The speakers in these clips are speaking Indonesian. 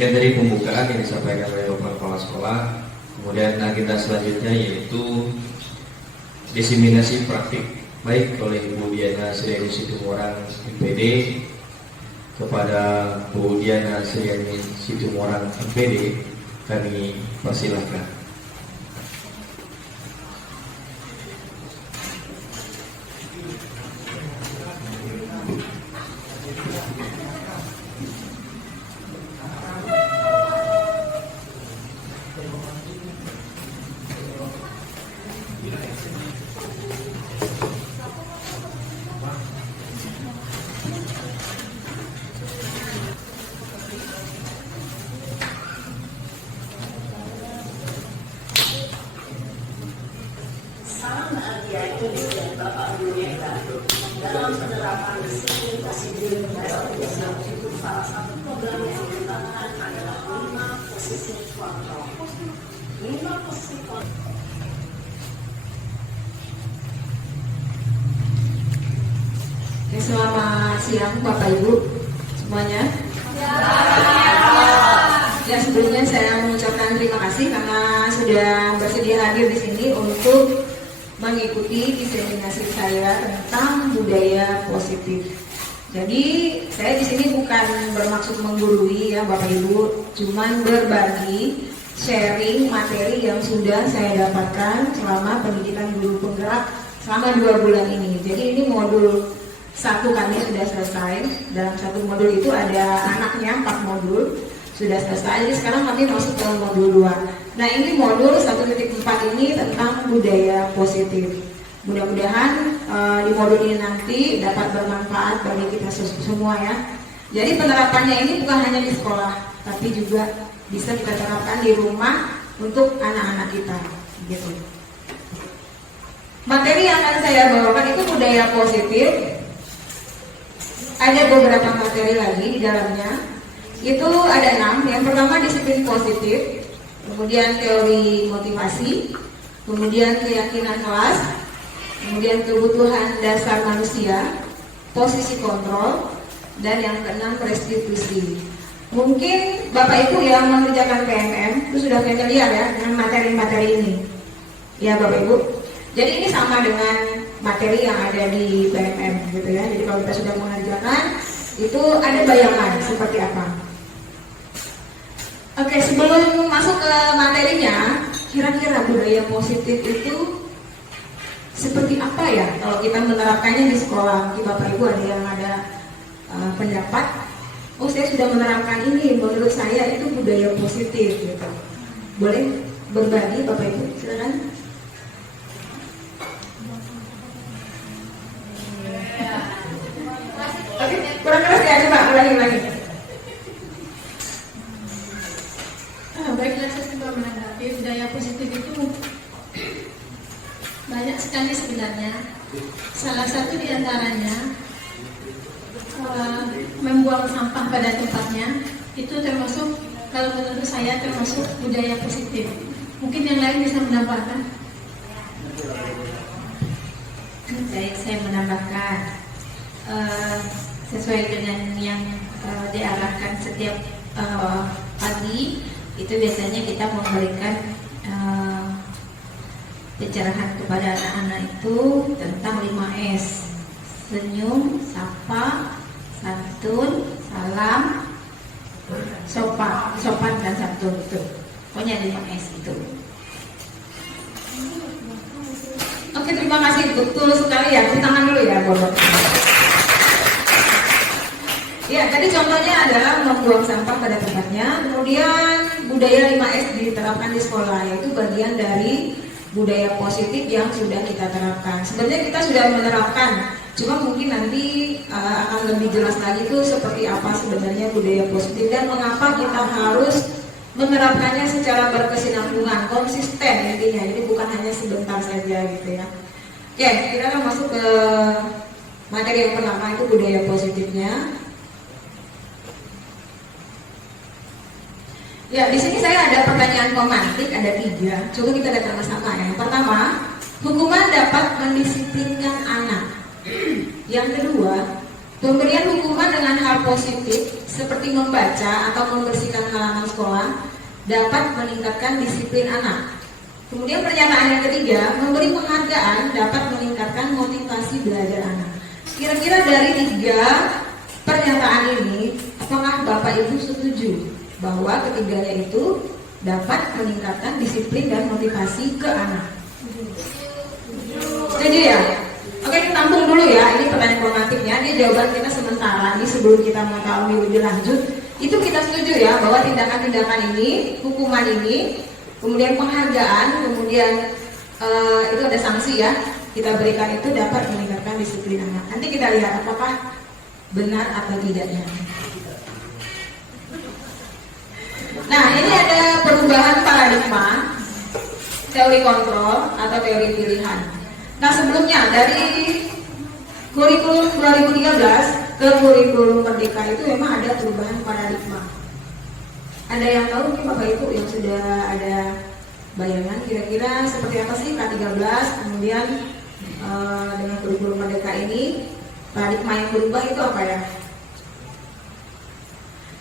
Demikian dari pembukaan yang disampaikan oleh Bapak Kepala Sekolah. Kemudian agenda selanjutnya yaitu diseminasi praktik baik oleh Ibu Diana Sriani Situmorang MPD kepada Bu Diana Sriani Situmorang MPD. Kami persilahkan. Dalam penerapan disiplin disiplin itu salah satu program yang dikembangkan adalah 5 posisi kontrol. 5 posisi kontrol. Selamat siang Bapak Ibu semuanya. Ya, sebelumnya saya mengucapkan terima kasih karena sudah bersedia hadir di sini untuk mengikuti diseminasi saya tentang budaya positif. Jadi saya di sini bukan bermaksud menggurui ya Bapak Ibu, cuman berbagi sharing materi yang sudah saya dapatkan selama pendidikan guru penggerak selama 2 bulan ini. Jadi ini modul 1 kami sudah selesai. Dalam 1 modul itu ada anaknya 4 modul sudah selesai. Jadi sekarang kami masuk ke modul 2. Nah, ini modul 1.4 ini tentang budaya positif. Mudah-mudahan di modul ini nanti dapat bermanfaat bagi kita semua ya. Jadi penerapannya ini bukan hanya di sekolah, tapi juga bisa kita terapkan di rumah untuk anak-anak kita gitu. Materi yang akan saya bawakan itu budaya positif. Ada beberapa materi lagi di dalamnya. Itu ada 6. Yang pertama disiplin positif, kemudian teori motivasi, kemudian keyakinan kelas, kemudian kebutuhan dasar manusia, posisi kontrol, dan yang keenam restitusi. Mungkin Bapak Ibu yang mengerjakan PMM itu sudah familiar ya dengan materi-materi ini. Ya Bapak Ibu. Jadi ini sama dengan materi yang ada di PMM gitu ya. Jadi kalau kita sudah mengerjakan itu ada bayangan seperti apa. Oke, sebelum masuk ke materinya, kira-kira budaya positif itu seperti apa ya kalau kita menerapkannya di sekolah? Mungkin Bapak Ibu ada yang ada pendapat, oh saya sudah menerapkan ini, menurut saya itu budaya positif gitu. Boleh berbagi Bapak Ibu, silakan. Oke, kurang keras ya, coba ulangi. Baiklah, saya coba menanggapi budaya positif itu banyak sekali sebenarnya. Salah satu diantaranya membuang sampah pada tempatnya. Itu termasuk, kalau menurut saya termasuk budaya positif. Mungkin yang lain bisa menambahkan. Baik, saya menambahkan sesuai dengan yang diarahkan setiap pagi. Itu biasanya kita memberikan pencerahan kepada anak-anak itu tentang 5S: senyum, sapa, santun, salam, sopan dan santun itu. Pokoknya 5S itu. Oke, terima kasih, betul sekali ya. Tepuk tangan dulu ya buat ya, tadi contohnya adalah membuang sampah pada tempatnya. Kemudian budaya 5S diterapkan di sekolah, yaitu bagian dari budaya positif yang sudah kita terapkan. Sebenarnya kita sudah menerapkan, cuma mungkin nanti akan lebih jelas lagi itu seperti apa sebenarnya budaya positif dan mengapa kita harus menerapkannya secara berkesinambungan, konsisten intinya. Jadi bukan hanya sebentar saja gitu ya. Oke, kita akan masuk ke materi yang pertama, itu budaya positifnya. Ya, di sini saya ada pertanyaan pemantik, ada 3. Coba kita lihat sama-sama ya. Yang pertama, hukuman dapat mendisiplinkan anak. Yang kedua, Pemberian hukuman dengan hal positif seperti membaca atau membersihkan halaman sekolah dapat meningkatkan disiplin anak. Kemudian pernyataan yang ketiga, memberi penghargaan dapat meningkatkan motivasi belajar anak. Kira-kira dari 3 pernyataan ini, apakah Bapak Ibu setuju bahwa ketiganya itu dapat meningkatkan disiplin dan motivasi ke anak? Setuju ya? Oke, kita tampung dulu ya. Ini pertanyaan formatifnya. Ini jawaban kita sementara. Ini sebelum kita mengetahui lebih lanjut, itu kita setuju ya bahwa tindakan-tindakan ini, hukuman ini, kemudian penghargaan, kemudian itu ada sanksi ya, kita berikan itu dapat meningkatkan disiplin anak. Nanti kita lihat apakah benar atau tidaknya. Nah, ini ada perubahan paradigma teori kontrol atau teori pilihan. Nah, sebelumnya dari kurikulum 2013 ke kurikulum Merdeka itu memang ada perubahan paradigma. Ada yang tahu mungkin Bapak Ibu yang sudah ada bayangan kira-kira seperti apa sih K13 kemudian dengan kurikulum Merdeka ini paradigma yang berubah itu apa ya?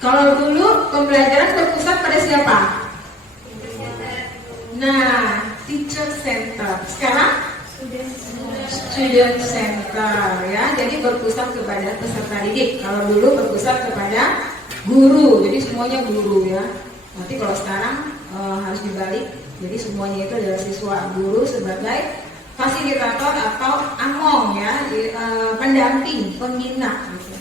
Kalau dulu pembelajaran berpusat pada siapa? Nah, teacher center. Sekarang student center ya. Jadi berpusat kepada peserta didik. Kalau dulu berpusat kepada guru. Jadi semuanya guru ya. Nanti kalau sekarang harus dibalik. Jadi semuanya itu adalah siswa, guru sebagai fasilitator atau among ya, pendamping, pembina gitu.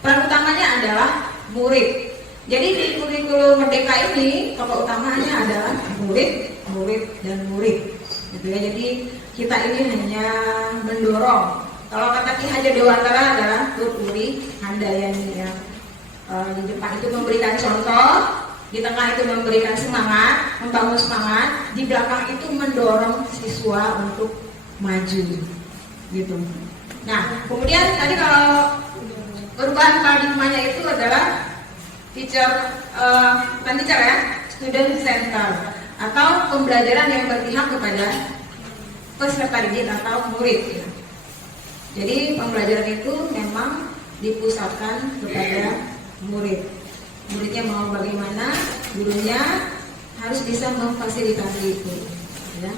Peran utamanya adalah murid. Jadi di kurikulum Merdeka ini tokoh utamanya adalah murid, murid dan murid. Gitu ya. Jadi kita ini hanya mendorong. Kalau kata Ki Hajar Dewantara adalah Uri Handayani ya. Di depan itu memberikan contoh, di tengah itu memberikan semangat, membangun semangat, di belakang itu mendorong siswa untuk maju, gitu. Nah, kemudian tadi kalau perubahan paradigmanya itu adalah teacher, bukan teacher ya, student center atau pembelajaran yang berpihak kepada peserta didik atau murid. Ya. Jadi pembelajaran itu memang dipusatkan kepada murid. Muridnya mau bagaimana, gurunya harus bisa memfasilitasi itu. Ya.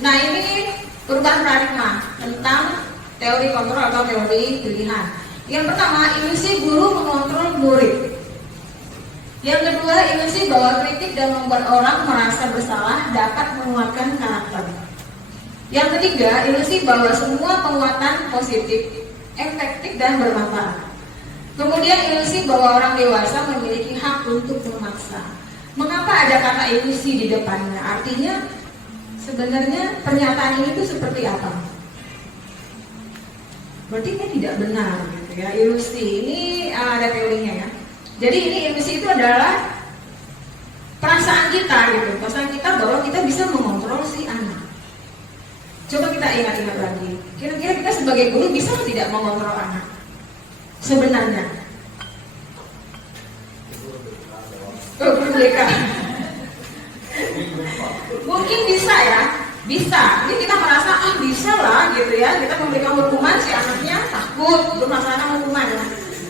Nah, ini perubahan paradigma tentang teori kontrol atau teori pilihan. Yang pertama, ilusi guru mengontrol murid. Yang kedua, ilusi bahwa kritik dan membuat orang merasa bersalah dapat menguatkan karakter. Yang ketiga, ilusi bahwa semua penguatan positif, efektif dan bermanfaat. Kemudian ilusi bahwa orang dewasa memiliki hak untuk memaksa. Mengapa ada kata ilusi di depannya? Artinya sebenarnya pernyataan ini tuh seperti apa? Berarti ini tidak benar gitu ya. Ilusi ini ada teorinya ya. Jadi ini ilusi itu adalah perasaan kita gitu. Perasaan kita bahwa kita bisa mengontrol si anak. Coba kita ingat-ingat lagi. Kira-kira kita sebagai guru bisa tidak mengontrol anak? Sebenarnya mungkin bisa ya, bisa. Jadi kita merasa bisa lah gitu ya. Kita memberikan hukuman, si anaknya takut, belum melaksanakan hukuman ya.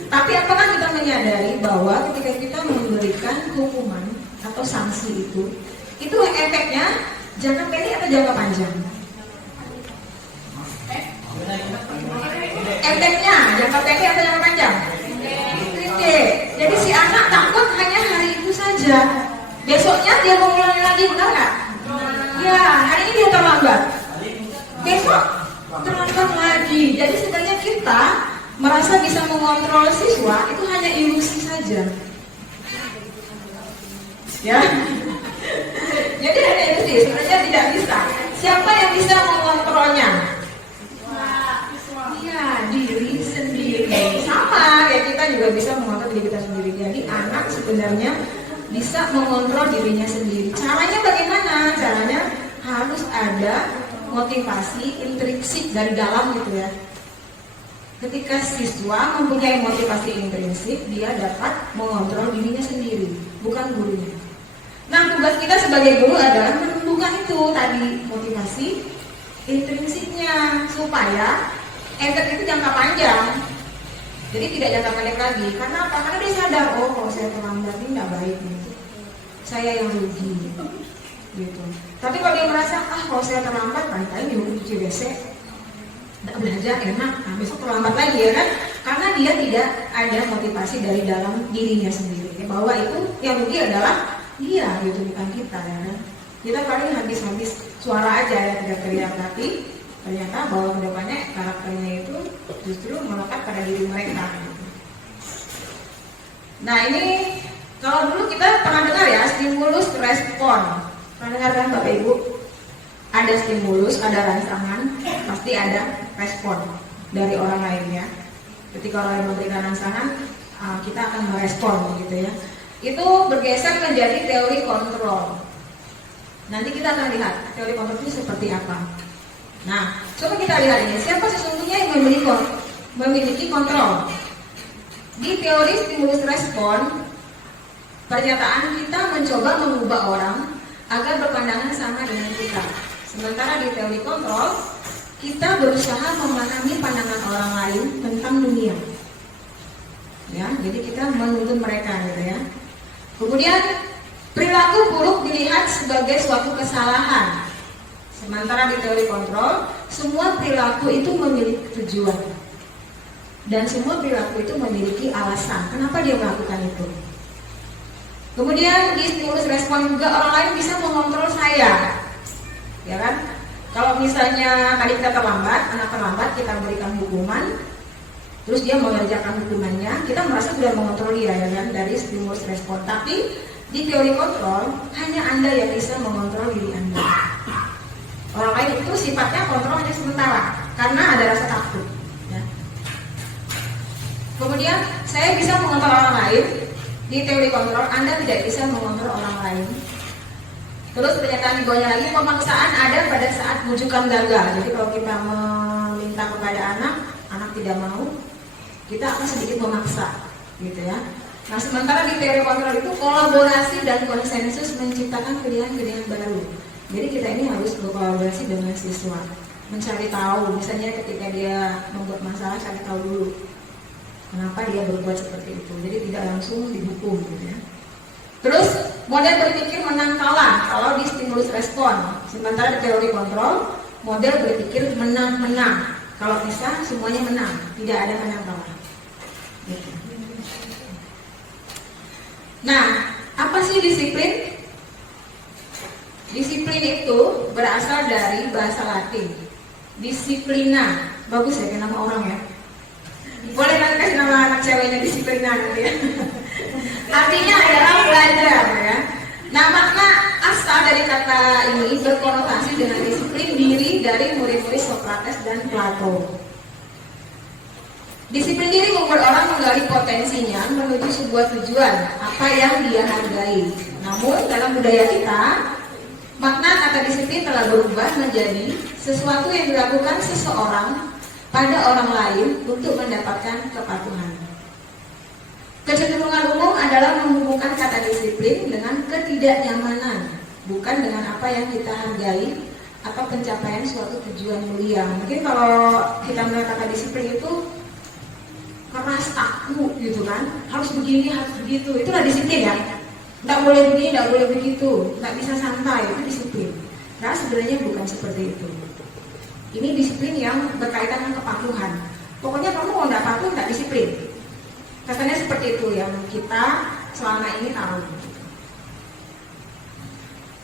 Tapi apakah kita menyadari bahwa ketika kita memberikan hukuman atau sanksi itu efeknya jangka pendek atau jangka panjang? Efeknya jangka pendek atau jangka panjang? Pendek. Jadi si anak takut hanya hari itu saja. Besoknya dia mengulangi lagi, benar nggak? Ya, hari ini dia terlambat. Besok terlambat lagi. Jadi sebenarnya kita merasa bisa mengontrol siswa itu hanya ilusi saja. Ya. Jadi hanya ilusi, sebenarnya tidak bisa. Siapa yang bisa mengontrolnya? Ya, diri sendiri. Sama ya, kita juga bisa mengontrol diri kita sendiri. Jadi anak sebenarnya bisa mengontrol dirinya sendiri. Caranya bagaimana? Caranya harus ada motivasi intrinsik dari dalam gitu ya. Ketika siswa mempunyai motivasi intrinsik, dia dapat mengontrol dirinya sendiri, bukan gurunya. Nah, tugas kita sebagai guru adalah menumbuhkan itu tadi, motivasi intrinsiknya supaya efek itu jangka panjang. Jadi tidak jangka pendek lagi. Karena apa? Karena dia sadar, oh kalau saya terlambat ini nggak baik gitu. Saya yang rugi gitu. Tapi kalau dia merasa, kalau saya terlambat, paling dihukum cuci WC, nggak belajar enak, nah besok terlambat lagi ya kan? Karena dia tidak ada motivasi dari dalam dirinya sendiri ya, bahwa itu yang rugi adalah dia gitu, bukan kita ya kan? Kita paling habis suara aja ya, tidak teriak, tapi ternyata bahwa kedepannya karakternya itu justru melekat pada diri mereka gitu. Nah ini kalau dulu kita pernah dengar ya, stimulus respon. Pernah dengar kan Bapak Ibu? Ada stimulus, ada rangsangan, pasti ada respon dari orang lainnya. Ketika orang lain memberikan rangsangan, kita akan merespon gitu ya. Itu bergeser menjadi teori kontrol. Nanti kita akan lihat teori kontrol itu seperti apa. Nah, coba kita lihat ini. Siapa sesungguhnya yang memiliki kontrol? Di teori stimulus respon, pernyataan kita mencoba mengubah orang agar berpandangan sama dengan kita. Sementara di teori kontrol, kita berusaha memahami pandangan orang lain tentang dunia. Ya, jadi kita menuntun mereka gitu ya. Kemudian perilaku buruk dilihat sebagai suatu kesalahan. Sementara di teori kontrol, semua perilaku itu memiliki tujuan. Dan semua perilaku itu memiliki alasan kenapa dia melakukan itu. Kemudian di stimulus respon juga orang lain bisa mengontrol saya. Ya kan? Kalau misalnya tadi kita terlambat, anak terlambat, kita berikan hukuman, terus dia mengerjakan hukumannya, kita merasa sudah mengontrol dia ya kan, dari stimulus respon. Tapi di teori kontrol, hanya Anda yang bisa mengontrol diri Anda. Orang lain itu sifatnya kontrol hanya sementara, karena ada rasa takut ya. Kemudian saya bisa mengontrol orang lain. Di teori kontrol, Anda tidak bisa mengontrol orang lain. Terus pernyataan di bawahnya lagi, pemaksaan ada pada saat bujukan gagal. Jadi kalau kita meminta kepada anak tidak mau, kita akan sedikit memaksa, gitu ya. Nah, sementara di teori kontrol itu kolaborasi dan konsensus menciptakan pilihan-pilihan baru. Jadi kita ini harus berkolaborasi dengan siswa, mencari tahu. Misalnya ketika dia membuat masalah, cari tahu dulu kenapa dia berbuat seperti itu. Jadi tidak langsung dihukum, gitu ya. Terus model berpikir menang kalah kalau di stimulus respon. Sementara di teori kontrol, model berpikir menang-menang. Kalau bisa semuanya menang, tidak ada menang kalah. Gitu. Nah, apa sih disiplin? Disiplin itu berasal dari bahasa Latin. Disiplina, bagus ya kayak nama orang ya. Boleh nanti kasih nama anak ceweknya disiplina nanti ya. Artinya adalah belajar ya. Nah, makna asal dari kata ini berkonotasi dengan disiplin diri dari murid-murid Socrates dan Plato. Disiplin diri membuat orang menggali potensinya menuju sebuah tujuan, apa yang dia hargai. Namun dalam budaya kita, makna kata disiplin telah berubah menjadi sesuatu yang dilakukan seseorang pada orang lain untuk mendapatkan kepatuhan. Kecenderungan umum adalah menghubungkan kata disiplin dengan ketidaknyamanan, bukan dengan apa yang kita hargai atau pencapaian suatu tujuan mulia. Mungkin kalau kita melihat kata disiplin itu keras, kaku gitu kan, harus begini, harus begitu, itulah disiplin ya. Nggak boleh begini, nggak boleh begitu, nggak bisa santai, itu disiplin. Nah sebenarnya bukan seperti itu. Ini disiplin yang berkaitan dengan kepatuhan. Pokoknya kamu kalau nggak patuh nggak disiplin. Katanya seperti itu yang kita selama ini tahu.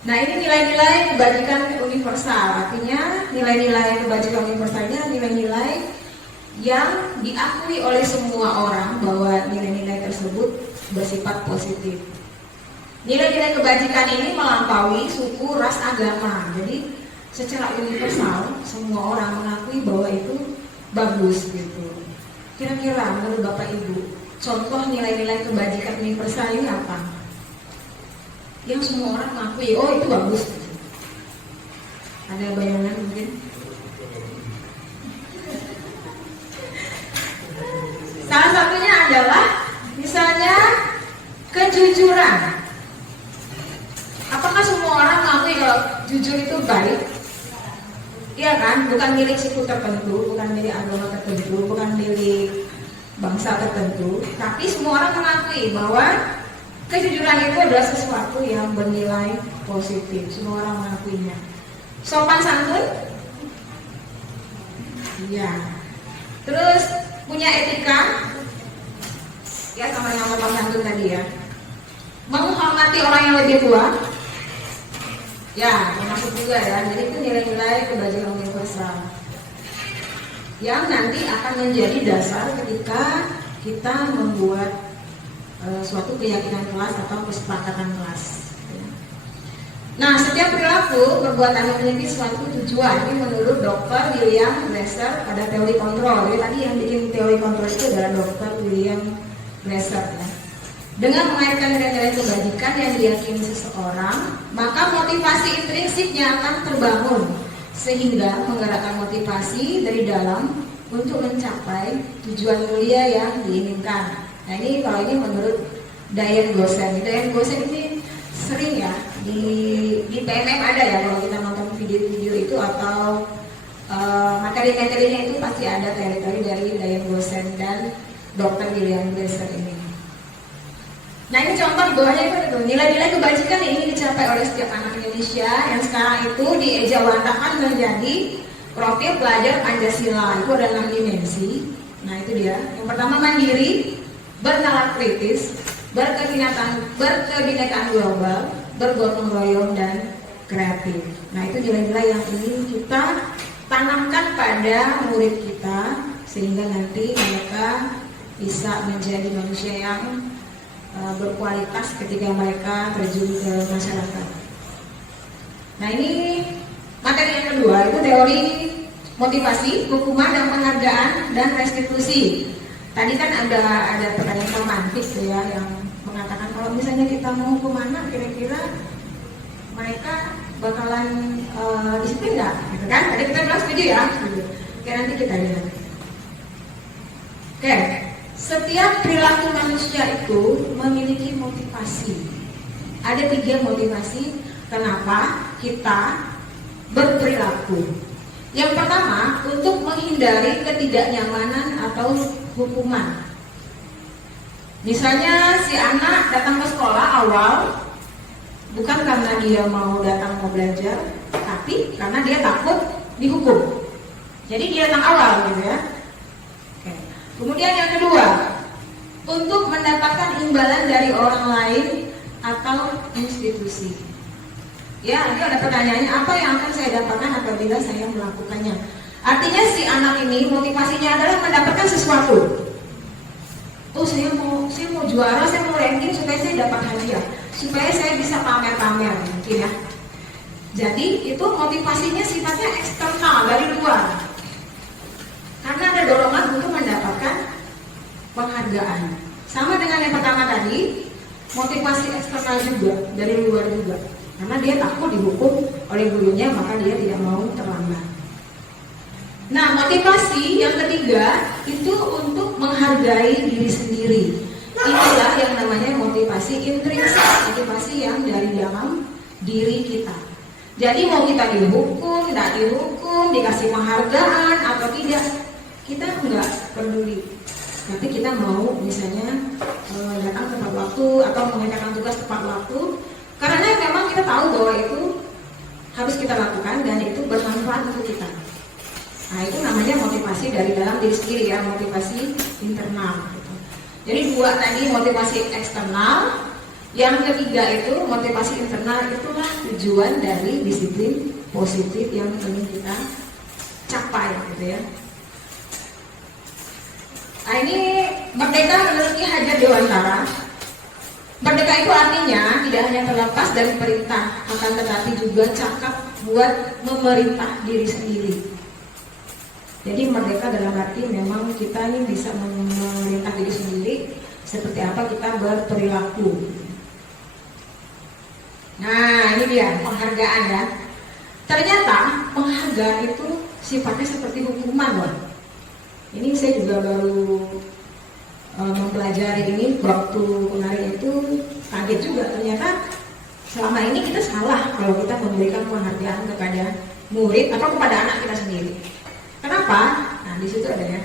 Nah ini nilai-nilai kebajikan universal. Artinya nilai-nilai kebajikan universal ini nilai-nilai yang diakui oleh semua orang bahwa nilai-nilai tersebut bersifat positif. Nilai-nilai kebajikan ini melampaui suku, ras, agama. Jadi secara universal semua orang mengakui bahwa itu bagus gitu. Kira-kira menurut Bapak Ibu, contoh nilai-nilai kebajikan universal ini apa? Yang semua orang mengakui, oh itu bagus. Ada bayangan mungkin? Salah satunya adalah misalnya kejujuran. Apakah semua orang mengakui kalau jujur itu baik? Iya kan? Bukan milik suku tertentu, bukan milik agama tertentu, bukan milik bangsa tertentu, tapi semua orang mengakui bahwa kejujuran itu adalah sesuatu yang bernilai positif. Semua orang mengakuinya. Sopan santun, iya. Terus punya etika, ya sama yang sopan santun tadi ya. Menghormati orang yang lebih tua, ya termasuk juga ya. Jadi itu nilai-nilai kebajikan universal yang nanti akan menjadi dasar ketika kita membuat suatu keyakinan kelas atau kesepakatan kelas. Nah, setiap perilaku perbuatan yang memiliki suatu tujuan. Ini menurut Dr. William Glasser pada teori kontrol. Jadi tadi yang bikin teori kontrol itu adalah Dr. William Glasser ya. Dengan mengaitkan nilai-nilai kebajikan yang diyakini seseorang, maka motivasi intrinsiknya akan terbangun sehingga menggerakkan motivasi dari dalam untuk mencapai tujuan mulia yang diinginkan. Nah ini kalau ini menurut Diane Gossen. Diane Gossen ini sering ya di PMM ada ya, kalau kita nonton video-video itu atau materi-materinya itu pasti ada teori-teori dari Diane Gossen dan Dr. William Glasser ini. Nah ini contoh di bawahnya itu nilai-nilai kebajikan yang ingin dicapai oleh setiap anak Indonesia yang sekarang itu diejawantakan menjadi profil pelajar Pancasila. Itu ada 6 dimensi. Nah itu dia. Yang pertama mandiri, bernalar kritis, berkebinekaan global, bergotong royong dan kreatif. Nah itu nilai-nilai yang ingin kita tanamkan pada murid kita sehingga nanti mereka bisa menjadi manusia yang berkualitas ketika mereka terjun ke masyarakat. Nah ini materi yang kedua itu teori motivasi, hukuman dan penghargaan dan restitusi. Tadi kan ada pertanyaan romantis ya yang mengatakan kalau misalnya kita mau kemana kira-kira mereka bakalan disiplin nggak? Gitu kan? Tadi kita bilang setuju ya. Oke nanti kita lihat. Oke. Setiap perilaku manusia itu memiliki motivasi. Ada 3 motivasi kenapa kita berperilaku. Yang pertama, untuk menghindari ketidaknyamanan atau hukuman. Misalnya si anak datang ke sekolah awal bukan karena dia mau datang mau belajar, tapi karena dia takut dihukum. Jadi dia datang awal gitu ya. Kemudian yang kedua, untuk mendapatkan imbalan dari orang lain atau institusi. Ya, nanti ada pertanyaannya, apa yang akan saya dapatkan apabila saya melakukannya? Artinya si anak ini motivasinya adalah mendapatkan sesuatu. Oh, saya mau juara, saya mau ranking supaya saya dapat hadiah, supaya saya bisa pamer-pamer, mungkin ya. Jadi itu motivasinya sifatnya eksternal dari luar. Karena ada dorongan untuk mendapatkan penghargaan. Sama dengan yang pertama tadi, motivasi eksternal juga, dari luar juga. Karena dia takut dihukum oleh gurunya, maka dia tidak mau terlambat. Nah, motivasi yang ketiga itu untuk menghargai diri sendiri. Inilah yang namanya motivasi intrinsik, motivasi yang dari dalam diri kita. Jadi mau kita dihukum, tidak dihukum, dikasih penghargaan atau tidak, kita enggak peduli, tapi kita mau misalnya datang tepat waktu atau mengerjakan tugas tepat waktu karena memang kita tahu bahwa itu harus kita lakukan dan itu bermanfaat untuk kita. Nah itu namanya motivasi dari dalam diri sendiri ya, motivasi internal gitu. Jadi 2 tadi motivasi eksternal, yang ketiga itu motivasi internal. Itulah tujuan dari disiplin positif yang ingin kita capai gitu ya. Nah ini merdeka menurut Ki Hajar Dewantara. Merdeka itu artinya tidak hanya terlepas dari perintah, akan tetapi juga cakap buat memerintah diri sendiri. Jadi merdeka dalam arti memang kita ini bisa memerintah diri sendiri seperti apa kita berperilaku. Nah ini dia penghargaan ya. Ternyata penghargaan itu sifatnya seperti hukuman loh. Ini saya juga baru mempelajari ini waktu kemarin itu kaget juga, ternyata selama ini kita salah kalau kita memberikan penghargaan kepada murid atau kepada anak kita sendiri. Kenapa? Nah di situ ada ya.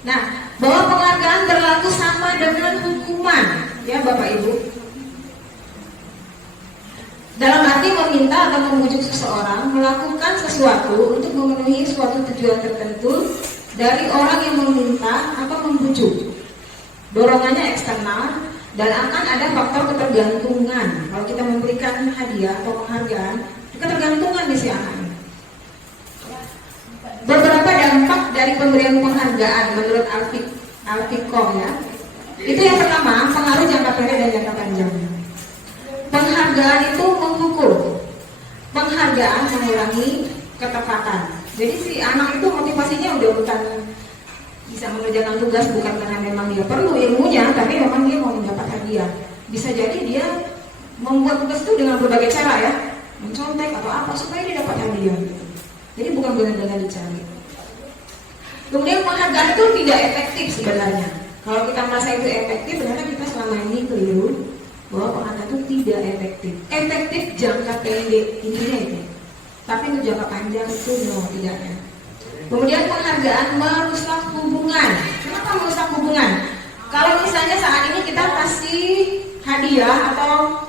Nah, bahwa penghargaan berlaku sama dengan hukuman, ya Bapak Ibu. Dalam arti meminta atau membujuk seseorang melakukan sesuatu untuk memenuhi suatu tujuan tertentu dari orang yang meminta atau membujuk. Dorongannya eksternal dan akan ada faktor ketergantungan. Kalau kita memberikan hadiah atau penghargaan, ketergantungan di si anak ini. Beberapa dampak dari pemberian penghargaan menurut Alficom ya. Itu yang pertama, pengaruh jangka pendek dan jangka panjang. Penghargaan itu mengukur. Penghargaan mengurangi ketepatan. Jadi si anak itu motivasinya udah bukan bisa mengerjakan tugas bukan karena memang dia perlu ilmunya, tapi memang dia mau mendapat hadiah. Bisa jadi dia membuat tugas itu dengan berbagai cara ya, mencontek atau apa supaya dia dapat hadiah. Jadi bukan benar-benar dicari. Kemudian penghargaan itu tidak efektif sebenarnya. Kalau kita merasa itu efektif, ternyata kita selama ini keliru bahwa penghargaan itu tidak efektif. Efektif jangka pendek intinya itu, tapi untuk jangka panjang itu tidak ya. Kemudian penghargaan merusak hubungan. Kenapa merusak hubungan? Kalau misalnya saat ini kita kasih hadiah atau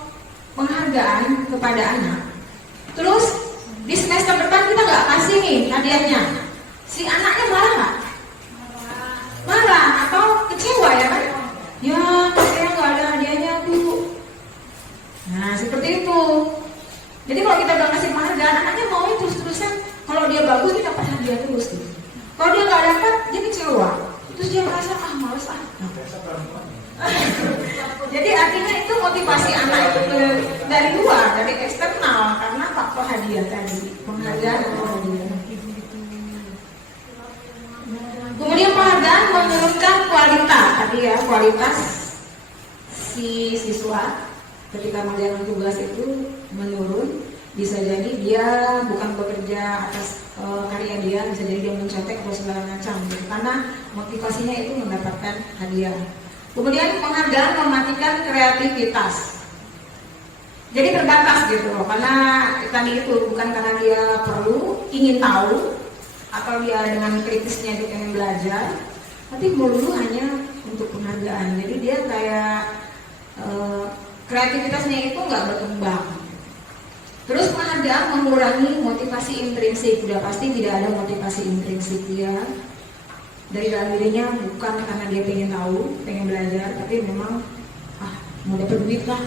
penghargaan kepada anak, terus di semester depan kita nggak kasih nih hadiahnya, si anaknya marah nggak? Marah atau kecewa ya kan? Ya saya nggak ada hadiahnya Bu. Nah seperti itu. Jadi kalau kita udah kasih penghargaan, anaknya mau terus-terusan. Kalau dia bagus dia dapat hadiah terus. Kalau dia nggak dapat dia kecewa. Terus dia merasa males ah. Jadi artinya itu motivasi anak itu dari luar, dari eksternal karena faktor hadiah tadi, penghargaan atau hadiah. Kemudian penghargaan menurunkan kualitas tadi ya, kualitas si siswa ketika mengerjakan tugas itu menurun. Bisa jadi dia bukan bekerja atas karya dia, bisa jadi dia mencontek atau segala macam gitu, karena motivasinya itu mendapatkan hadiah. Kemudian penghargaan mematikan kreativitas. Jadi terbatas gitu loh, karena tadi itu bukan karena dia perlu, ingin tahu, atau dia dengan kritisnya dia ingin belajar, tapi melulu hanya untuk penghargaan. Jadi dia kayak kreativitasnya itu nggak berkembang. Terus penghargaan mengurangi motivasi intrinsik. Udah pasti tidak ada motivasi intrinsik dia dari dalam dirinya, bukan karena dia pengen tahu, pengen belajar, tapi memang mau dapat duit lah,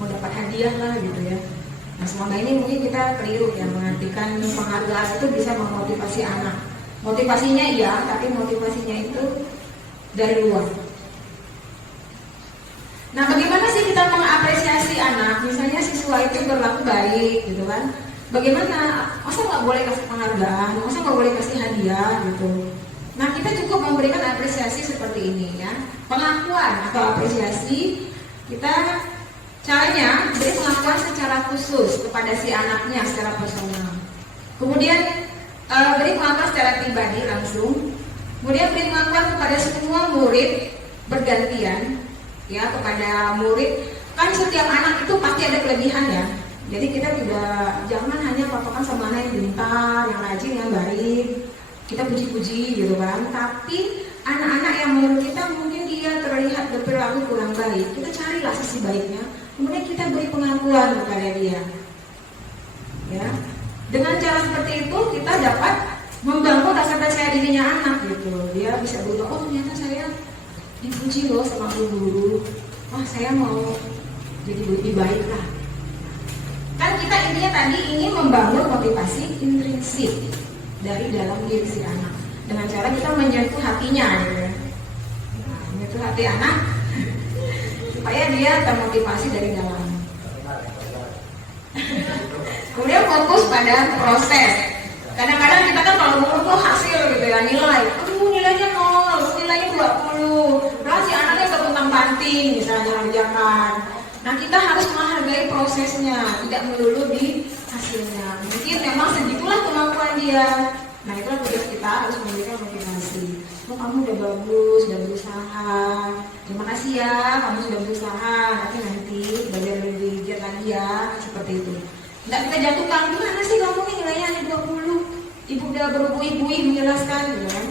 mau dapat hadiah lah gitu ya. Nah selama ini mungkin kita keliru ya mengartikan penghargaan itu bisa memotivasi anak. Motivasinya iya, tapi motivasinya itu dari luar. Nah bagaimana sih kita mengapresiasi anak? Misalnya siswa itu berlaku baik gitu kan, bagaimana? Masa nggak boleh kasih penghargaan? Masa nggak boleh kasih hadiah gitu? Nah kita cukup memberikan apresiasi seperti ini ya. Pengakuan atau apresiasi kita caranya beri pengakuan secara khusus kepada si anaknya secara personal. Kemudian beri pengakuan secara pribadi langsung. Kemudian beri pengakuan kepada semua murid bergantian ya, kepada murid. Kan setiap anak itu pasti ada kelebihan ya. Jadi kita jangan hanya patokan sama anak yang pintar, yang rajin, yang baik. Kita puji-puji gitu kan, tapi anak-anak yang menurut kita mungkin dia terlihat berperilaku kurang baik, kita carilah sisi baiknya, kemudian kita beri pengakuan kepada dia ya. Dengan cara seperti itu kita dapat membangun rasa percaya dirinya anak gitu. Dia bisa berubah, oh ternyata saya dipuji loh sama guru, wah saya mau jadi lebih baik lah. Kan kita intinya tadi ingin membangun motivasi intrinsik dari dalam diri si anak dengan cara kita menyentuh hatinya gitu ya. Menyentuh hati anak supaya dia termotivasi dari dalam. Kemudian fokus pada proses. Kadang-kadang kita kan kalau mengukur hasil gitu ya, nilai, nilainya 0, nilainya 20, berarti anaknya ketuntang-panting misalnya mengerjakan. Nah kita harus menghargai prosesnya, tidak melulu di hasilnya. Mungkin memang segitulah kemampuan dia. Nah itulah tugas kita, harus memberikan motivasi. Oh kamu udah bagus, udah berusaha. Terima kasih ya, kamu sudah berusaha. Nanti belajar lebih giat lagi ya, seperti itu. Tidak kita jatuhkan, gimana sih kamu nih nilainya hanya 20? Ibu udah berbuih-buih menjelaskan, gitu kan?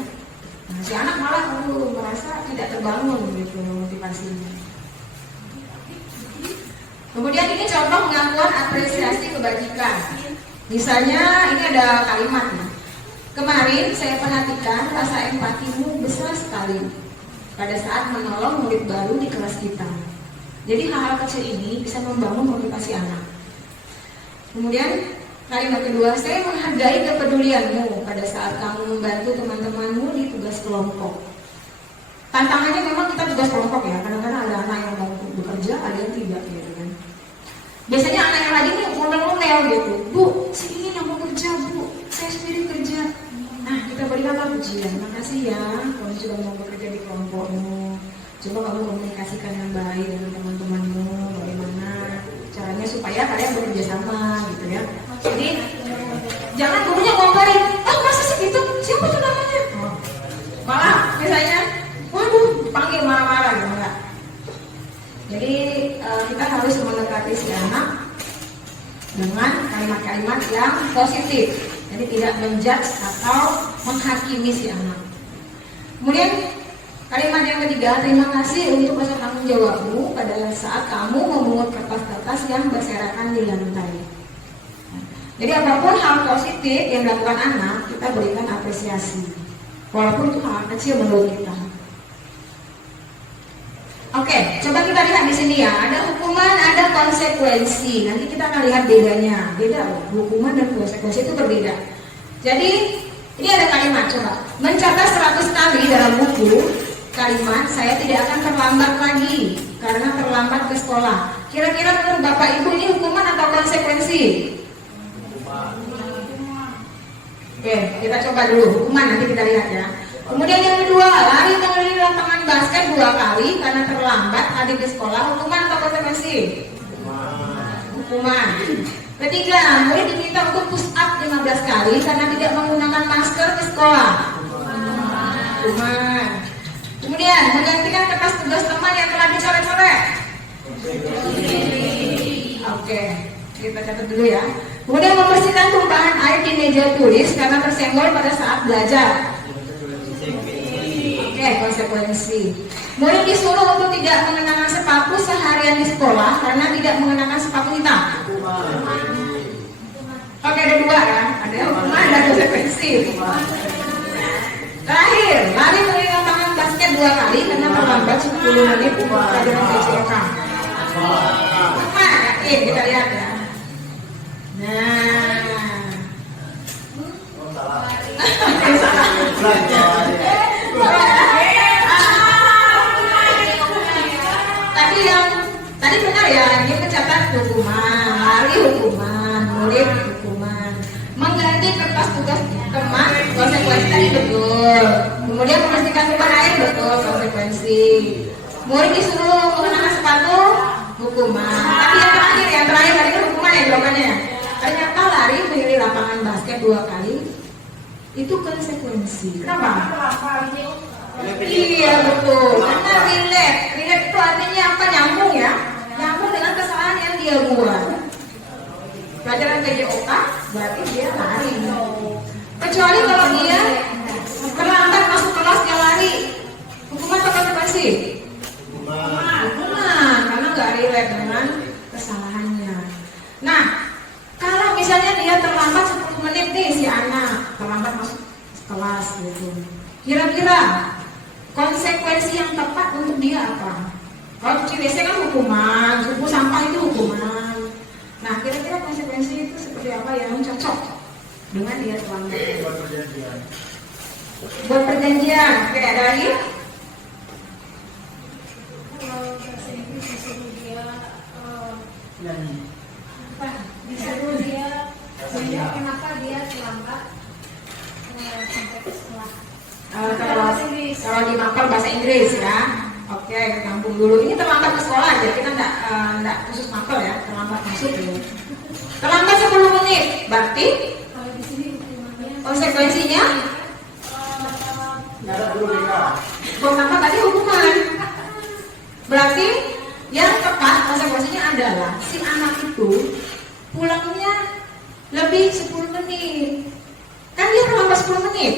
Nah si anak malah merasa tidak terbangun gitu motivasinya. Kemudian ini contoh pengakuan apresiasi kebajikan. Misalnya ini ada kalimat nih. Kemarin saya perhatikan rasa empatimu besar sekali pada saat menolong murid baru di kelas kita. Jadi hal-hal kecil ini bisa membangun motivasi anak. Kemudian kalimat kedua, saya menghargai kepedulianmu pada saat kamu membantu teman-temanmu di tugas kelompok. Tantangannya memang kita tugas kelompok ya, kadang-kadang ada anak yang mau bekerja, ada yang tidak gitu kan. Biasanya anak yang lagi nih ngomel-ngomel gitu, Bu, sini yang mau kerja Bu, saya sendiri kerja. Nah kita berikanlah pujian, makasih ya kamu sudah mau bekerja di kelompokmu. Coba kamu komunikasikan yang baik dengan teman-temanmu, bagaimana caranya supaya kalian bekerja sama gitu ya. Jadi jangan gurunya ngomporin, masa sih gitu, siapa tuh namanya? Malah misalnya, waduh panggil marah-marah gitu enggak. Jadi kita harus mendekati si anak dengan kalimat-kalimat yang positif. Jadi tidak menjudge atau menghakimi si anak. Kemudian kalimat yang ketiga, terima kasih untuk rasa tanggung jawabmu pada saat kamu memungut kertas-kertas yang berserakan di lantai. Jadi apapun hal positif yang dilakukan anak, kita berikan apresiasi. Walaupun itu hal kecil menurut kita. Oke, coba kita lihat di sini ya. Ada hukuman, ada konsekuensi. Nanti kita akan lihat bedanya. Beda loh, hukuman dan konsekuensi itu berbeda. Jadi ini ada kalimat, coba. Mencatat 100 kali dalam buku kalimat, saya tidak akan terlambat lagi karena terlambat ke sekolah. Kira-kira menurut Bapak Ibu ini hukuman atau konsekuensi? Oke, kita coba dulu hukuman, nanti kita lihat ya. Kemudian yang kedua, lari mengelilingi lapangan basket 2 kali karena terlambat adik di sekolah, hukuman atau konsekuensi? Hukuman. Ketiga, murid diminta untuk push up 15 kali karena tidak menggunakan masker ke sekolah. Hukuman. Kemudian, menggantikan kertas tugas teman yang telah dicoret-coret. Oke, kita catat dulu ya. Kemudian membersihkan tumpahan air di meja tulis karena tersenggol pada saat belajar. Oke, konsekuensi. Murid disuruh untuk tidak mengenakan sepatu seharian di sekolah karena tidak mengenakan sepatu hitam. Oke, ada 2 ya. Ada hukuman dan konsekuensi. Terakhir, lari mengelilingi lapangan basket 2 kali karena terlambat 10 menit untuk pelajaran TCK. Hukuman, yakin kita lihat ya. Nah, tadi benar ya, ini mencatat hukuman, lari hukuman, murid hukuman, mengganti kertas tugas teman, konsekuensi tadi betul. Kemudian membersihkan tumpahan air betul, konsekuensi. Murid disuruh mengenakan sepatu, hukuman. Tapi yang terakhir tadi itu hukuman ya jawabannya. Ternyata lari mengelilingi lapangan basket 2 kali itu konsekuensi. Kenapa? Iya betul. Karena relate itu artinya apa? Nyambung ya. Nyambung dengan kesalahan yang dia buat. Pelajaran PJOK berarti dia lari. Kecuali kalau dia terlambat masuk kelas dia lari. Hukuman atau konsekuensi? Hukuman, karena nggak relate dengan kesalahannya. Nah, kalau misalnya dia terlambat 10 menit nih si anak terlambat masuk kelas gitu. Kira-kira konsekuensi yang tepat untuk dia apa? Kalau cuci WC kan hukuman, cuci sampah itu hukuman. Nah, kira-kira konsekuensi itu seperti apa yang cocok dengan dia terlambat? Buat perjanjian. Oke, ada lagi? Kalau bahasa Inggris disuruh dia disuruh dia kenapa dia terlambat sampai ke sekolah. Kalau di mapel bahasa Inggris ya. Oke, nyambung dulu. Ini terlambat ke sekolah aja, kita enggak khusus mapel ya, terlambat masuk dulu. Terlambat 10 menit, berarti Kalau di sini hukumannya konsekuensinya apa tadi hukuman. Berarti yang tepat konsekuensinya adalah si anak itu pulangnya lebih 10 menit. Kan dia terlambat 10 menit.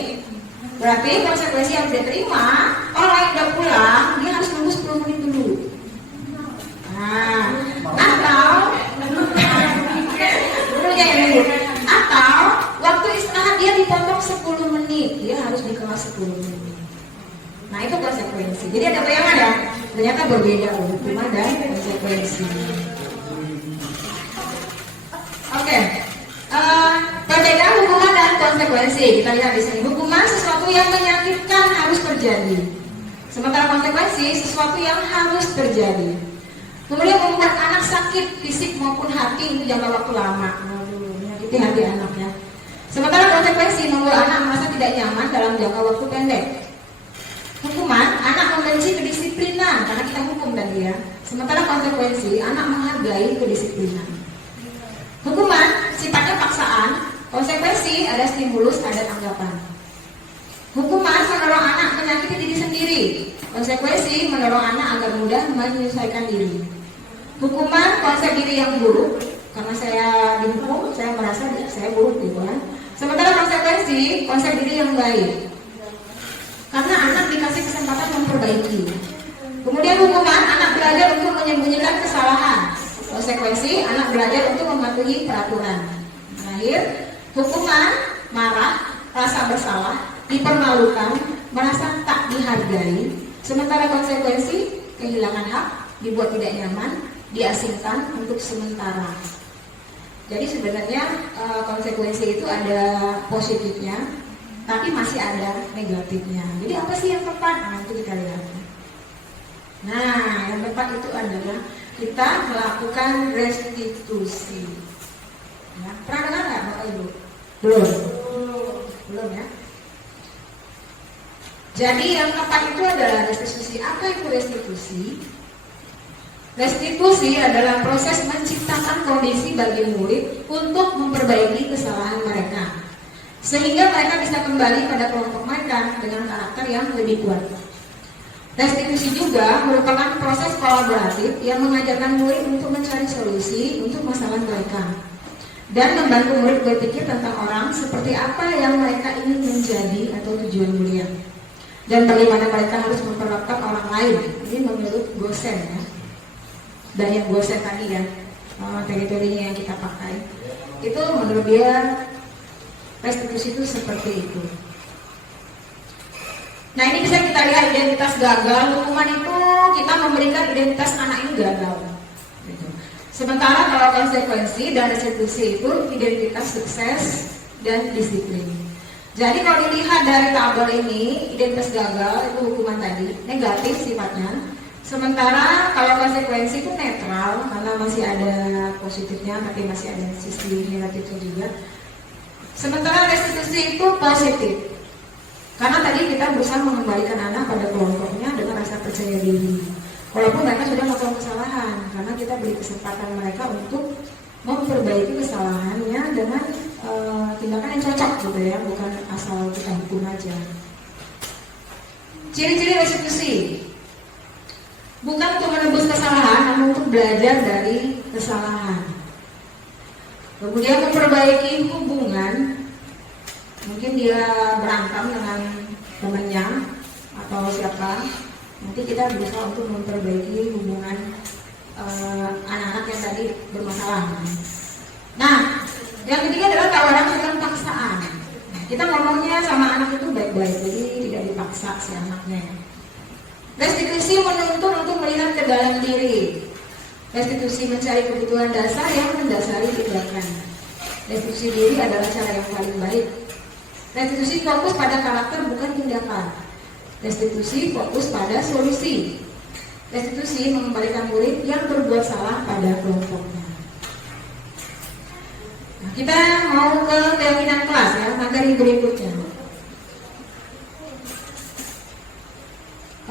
Berarti konsekuensi yang dia terima, oh orang yang udah pulang, dia harus nunggu 10 menit dulu. Nah, atau waktu istirahat dia dipotong 10 menit, dia harus di kelas 10 menit. Nah, itu konsekuensi. Jadi ada bayangan ya, ternyata berbeda hukuman dan konsekuensi. Oke. Perbedaan hukuman dan konsekuensi. Kita lihat di sini. Hukuman sesuatu yang menyakitkan harus terjadi. Sementara konsekuensi sesuatu yang harus terjadi. Kemudian membuat anak sakit fisik maupun hati untuk jangka waktu lama. Menyakiti hati anak ya. Sementara konsekuensi membuat anak merasa tidak nyaman dalam jangka waktu pendek. Hukuman, anak membenci kedisiplinan karena kita hukum tadi ya. Sementara konsekuensi, anak menghargai kedisiplinan. Hukuman sifatnya paksaan, konsekuensi ada stimulus, ada tanggapan. Hukuman mendorong anak menyakiti diri sendiri, konsekuensi mendorong anak agar mudah menyesuaikan diri. Hukuman konsep diri yang buruk, karena saya dihukum, saya merasa saya buruk gitu kan. Sementara konsekuensi konsep diri yang baik, karena anak dikasih kesempatan memperbaiki. Kemudian hukuman, anak belajar untuk menyembunyikan kesalahan. Konsekuensi, anak belajar untuk mematuhi peraturan. Terakhir, hukuman, marah, rasa bersalah, dipermalukan, merasa tak dihargai. Sementara konsekuensi, kehilangan hak, dibuat tidak nyaman, diasingkan untuk sementara. Jadi sebenarnya konsekuensi itu ada positifnya, tapi masih ada negatifnya. Jadi apa sih yang tepat? Nah, itu kita lihat. Nah, yang tepat itu adalah kita melakukan restitusi. Ya, pernah dengar nggak Bapak Ibu? Belum ya. Jadi yang tepat itu adalah restitusi. Apa itu restitusi? Restitusi adalah proses menciptakan kondisi bagi murid untuk memperbaiki kesalahan mereka, sehingga mereka bisa kembali pada kelompok mereka dengan karakter yang lebih kuat. Restitusi juga merupakan proses kolaboratif yang mengajarkan murid untuk mencari solusi untuk masalah mereka dan membantu murid berpikir tentang orang seperti apa yang mereka ingin menjadi atau tujuan mulia dan bagaimana mereka harus memperlakukan orang lain. Ini menurut Gosen ya, dan yang Gosen tadi ya, teritorinya yang kita pakai itu menurut dia restitusi itu seperti itu. Nah, ini bisa kita lihat identitas gagal. Hukuman itu kita memberikan identitas anak ini gagal. Sementara kalau konsekuensi dan restitusi itu identitas sukses dan disiplin. Jadi kalau dilihat dari tabel ini, identitas gagal itu hukuman tadi negatif sifatnya. Sementara kalau konsekuensi itu netral karena masih ada positifnya tapi masih ada sisi negatifnya juga. Sementara restitusi itu positif. Karena tadi kita berusaha mengembalikan anak pada kelompoknya dengan rasa percaya diri. Walaupun mereka sudah melakukan kesalahan, karena kita beri kesempatan mereka untuk memperbaiki kesalahannya dengan tindakan yang cocok gitu ya, bukan asal kita hukum aja. Ciri-ciri restitusi bukan untuk menebus kesalahan, namun untuk belajar dari kesalahan. Kemudian memperbaiki hubungan. Mungkin dia berantem dengan temannya atau siapa, nanti kita berusaha untuk memperbaiki hubungan anak-anak yang tadi bermasalah. Nah, yang ketiga adalah tawaran dengan paksaan. Kita ngomongnya sama anak itu baik-baik, jadi tidak dipaksa si anaknya. Restitusi menuntut untuk melihat ke dalam diri. Restitusi mencari kebutuhan dasar yang mendasari tindakan. Restitusi diri adalah cara yang paling baik. Restitusi fokus pada karakter bukan tindakan. Restitusi fokus pada solusi. Restitusi mengembalikan murid yang berbuat salah pada kelompoknya. Nah, kita mau ke keyakinan kelas ya, materi berikutnya.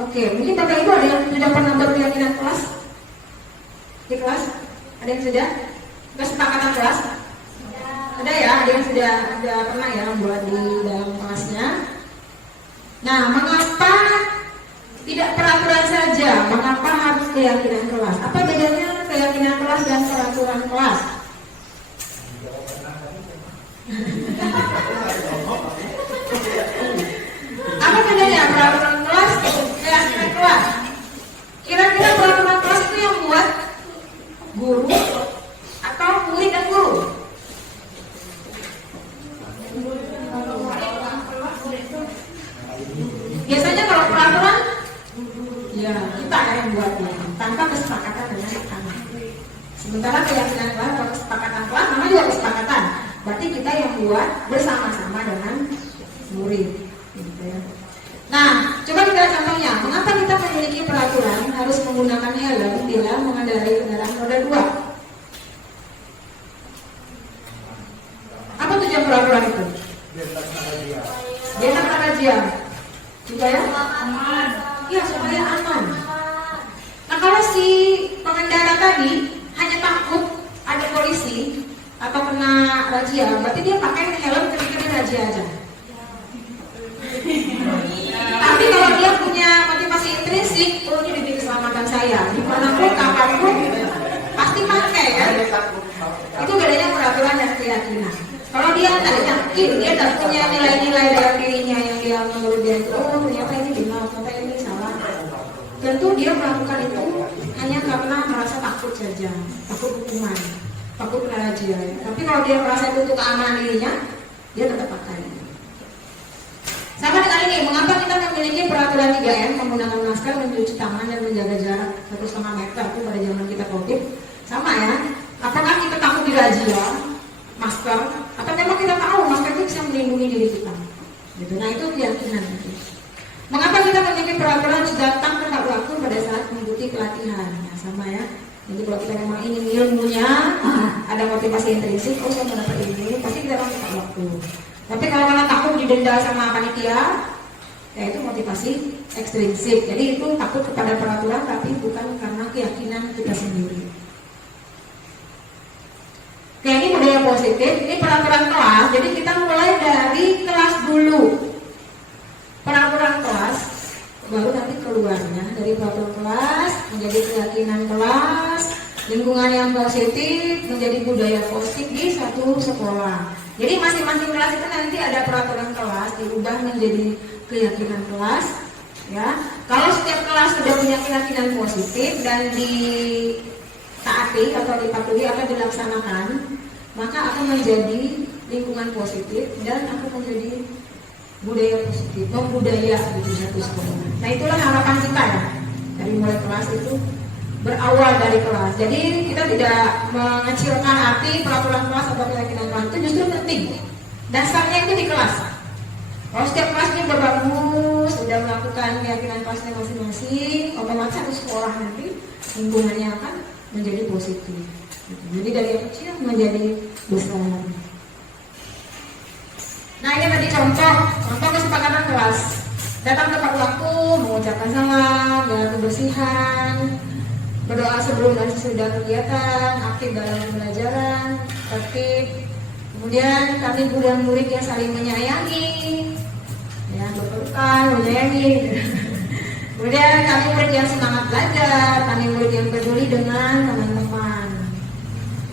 Oke, mungkin Bapak Ibu ada yang sudah pernah berkeyakinan kelas? Di kelas? Ada yang sudah? Kesepakatan kelas? Ada ya, ada yang sudah pernah ya buat di dalam kelasnya. Nah, mengapa tidak peraturan saja? Mengapa harus keyakinan kelas? Apa bedanya keyakinan kelas dan peraturan kelas? Apa bedanya peraturan kelas, keyakinan kita yang buatnya tanpa kesepakatan dengan anak. Sementara keyakinan kelas atau kesepakatan kelas namanya juga kesepakatan. Berarti kita yang buat bersama-sama dengan murid. Gitu ya. Nah, coba kita lihat contohnya. Mengapa kita memiliki peraturan harus menggunakan helm bila mengendarai kendaraan roda 2? Apa tujuan peraturan itu? Biar tak razia. Supaya aman. Iya, supaya aman. Nah, kalau si pengendara tadi hanya takut ada polisi atau kena razia, berarti dia pakai helm ketika dia razia aja. Tapi kalau dia punya motivasi intrinsik, oh ini demi keselamatan saya, dimanapun, kapanpun, pasti pakai ya. Itu bedanya peraturan dan keyakinan. Kalau dia tak yakin, dia tak punya nilai-nilai dalam dirinya yang dia menurut dia itu, oh ternyata ini benar, ternyata ini salah. Tentu dia melakukan itu hanya karena merasa takut saja, takut hukuman, takut kena razia. Tapi kalau dia merasa itu untuk keamanan dirinya, dia tetap pakai. Sama dengan ini, mengapa kita memiliki peraturan 3M menggunakan masker, mencuci tangan dan menjaga jarak 1,5 meter itu pada zaman kita COVID? Sama ya. Apakah kita takut dirazia masker? Atau memang kita tahu masker itu bisa melindungi diri kita? Gitu. Nah itu keyakinan. Mengapa kita memiliki peraturan harus datang tepat waktu pada saat mengikuti pelatihan? Ya, sama ya. Jadi kalau kita memang ingin ilmunya, ada motivasi intrinsik, oh saya mau dapat ini, pasti kita akan tepat waktu. Tapi kalau karena takut didenda sama panitia, ya itu motivasi ekstrinsik. Jadi itu takut kepada peraturan, tapi bukan karena keyakinan kita sendiri. Oke, ini budaya positif, ini peraturan kelas. Jadi kita mulai dari kelas dulu. Peraturan kelas, baru nanti keluarnya dari peraturan kelas menjadi keyakinan kelas, lingkungan yang positif menjadi budaya positif di satu sekolah. Jadi masing-masing kelas itu nanti ada peraturan kelas diubah menjadi keyakinan kelas, ya. Kalau setiap kelas sudah punya keyakinan positif dan ditaati atau dipatuhi atau dilaksanakan, maka akan menjadi lingkungan positif dan akan menjadi budaya positif, membudaya di satu sekolah. Nah itulah harapan kita ya. Dari mulai kelas itu berawal dari kelas. Jadi kita tidak mengecilkan arti peraturan kelas atau keyakinan kelas, itu justru penting. Dasarnya itu di kelas. Kalau setiap kelas ini sudah bagus, sudah melakukan keyakinan kelasnya masing-masing, otomatis satu sekolah nanti lingkungannya akan menjadi positif. Jadi dari yang kecil menjadi besar. Nah ini tadi contoh kesepakatan kelas. Datang tepat waktu, mengucapkan salam, jaga kebersihan, berdoa sebelum dan sesudah kegiatan, aktif dalam pembelajaran, tertib. Kemudian kami guru dan murid yang saling menyayangi, ya berpelukan, menyayangi. Kemudian kami murid yang semangat belajar, kami murid yang peduli dengan teman-teman.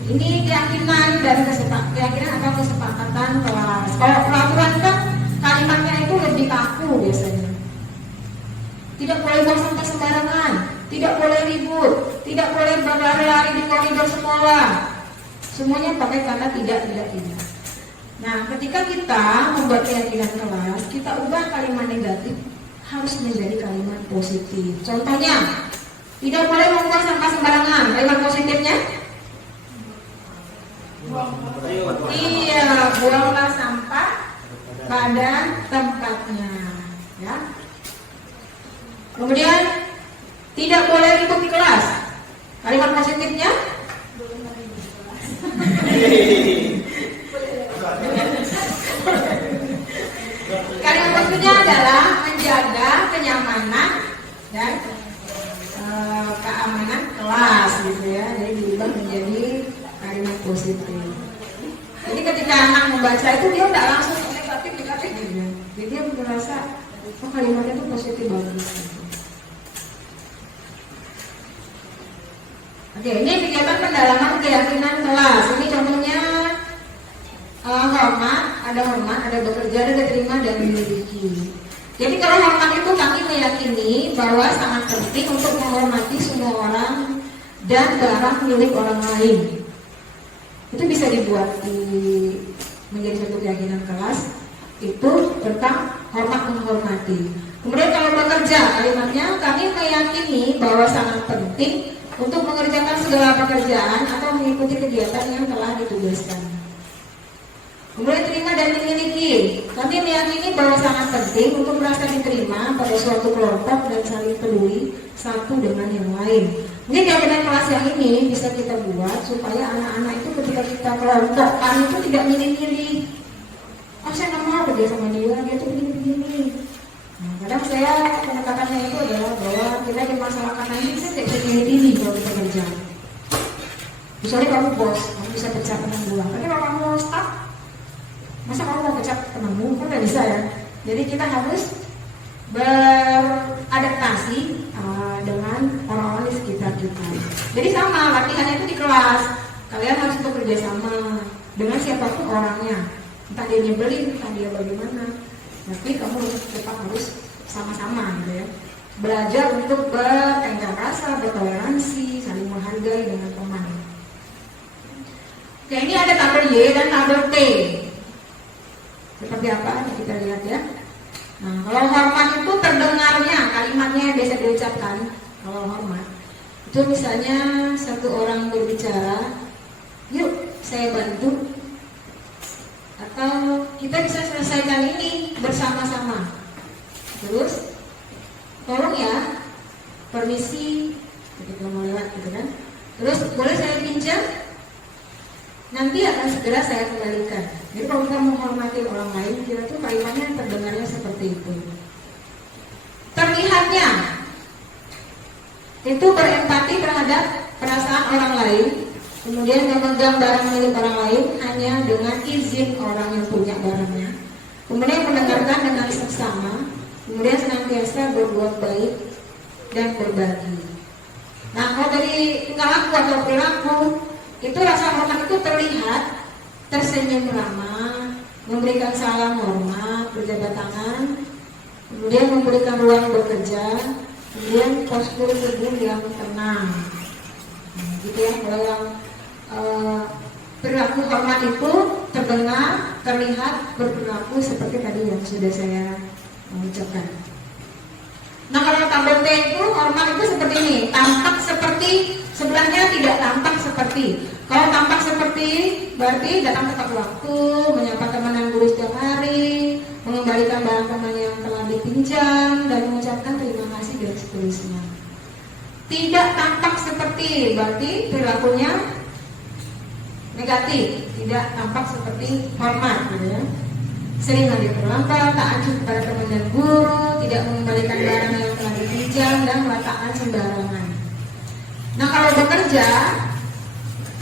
Ini keyakinan dan keyakinan atau kesepakatan kelas. Kalau peraturan kan kalimatnya itu lebih kaku biasanya. Tidak boleh buang sampah sembarangan, tidak boleh ribut, tidak boleh berlari-lari di koridor sekolah. Semuanya pakai kata tidak. Nah, ketika kita membuat keyakinan kelas, kita ubah kalimat negatif harus menjadi kalimat positif. Contohnya, tidak boleh membuang sampah sembarangan. Kalimat positifnya? Iya, buanglah sampah pada tempatnya. Ya. Kemudian tidak boleh ribut di kelas. Kalimat positifnya? Kalimat positifnya adalah menjaga kenyamanan dan keamanan kelas, gitu ya. Jadi diubah menjadi kalimat positif. Jadi ketika anak membaca itu dia tidak langsung negatif gitu. Jadi dia merasa oh kalimatnya itu positif bagus. Oke, ini kegiatan pendalaman keyakinan kelas. Ini contohnya hormat, ada bekerja, ada diterima dan memiliki. Jadi kalau hormat itu kami meyakini bahwa sangat penting untuk menghormati semua orang dan barang milik orang lain. Itu bisa dibuat menjadi satu keyakinan kelas itu tentang hormat menghormati. Kemudian kalau bekerja, kalimatnya kami meyakini bahwa sangat penting untuk mengerjakan segala pekerjaan atau mengikuti kegiatan yang telah ditugaskan. Kemudian terima dan dimiliki, kami meyakini bahwa sangat penting untuk merasa diterima pada suatu kelompok dan saling peduli satu dengan yang lain. Mungkin kabinet kelas yang ini bisa kita buat supaya anak-anak itu ketika kita kelompokkan itu tidak milih-milih. Oh saya nggak mau kerja sama dia tuh begini-begini. Nah, kadang saya pendekatannya itu adalah bahwa kita di masyarakat nanti kita tidak bisa milih-milih kalau kita kerja. Misalnya kamu bos, kamu bisa pecat teman buah. Tapi kalau kamu staff, masa kamu mau pecat temanmu? Kan nggak bisa ya. Jadi kita harus beradaptasi dengan orang-orang di sekitar kita. Jadi sama, latihannya itu di kelas. Kalian harus bekerja sama dengan siapapun orangnya. Entah dia nyebelin, entah dia bagaimana. Tapi kamu tetap harus sama-sama gitu ya. Belajar untuk bertengkar rasa, bertoleransi, saling menghargai dengan teman. Oke, ini ada tabel Y dan tabel T. Seperti apa? Kita lihat ya. Nah, kalau hormat itu terdengarnya, kalimatnya yang biasa diucapkan. Kalau hormat itu misalnya satu orang berbicara, yuk saya bantu, atau kita bisa selesaikan ini bersama-sama. Terus tolong ya, permisi ketika mau lewat gitu kan. Terus boleh saya pinjam, nanti akan segera saya kembalikan. Jadi kalau kita menghormati orang lain, kita tuh kalimatnya terdengarnya seperti itu. Terlihatnya itu berempati terhadap perasaan orang lain, kemudian memegang barang milik orang lain hanya dengan izin orang yang punya barangnya, kemudian mendengarkan dengan seksama, kemudian senantiasa berbuat baik dan berbagi. Nah, kalau dari tingkah laku atau perilaku itu rasa hormat itu terlihat, tersenyum ramah, memberikan salam hormat, berjabat tangan, kemudian memberikan ruang bekerja, kemudian postur tubuh yang tenang. Nah, gitu ya. Kalau yang perilaku hormat itu terdengar, terlihat, berperilaku seperti tadi yang sudah saya ucapkan. Nah, kalau tabel T itu hormat itu seperti ini, tampak seperti, sebelahnya tidak tampak seperti. Kalau tampak seperti berarti datang tepat waktu, menyapa teman dan guru setiap hari, mengembalikan barang teman yang telah dipinjam, dan mengucapkan terima kasih dan seterusnya. Tidak tampak seperti berarti perilakunya negatif, tidak tampak seperti hormat, gitu ya. Sering hadir terlambat, tak acuh kepada teman dan guru, tidak mengembalikan barang yang telah dipinjam, dan meletakkan sembarangan. Nah, kalau bekerja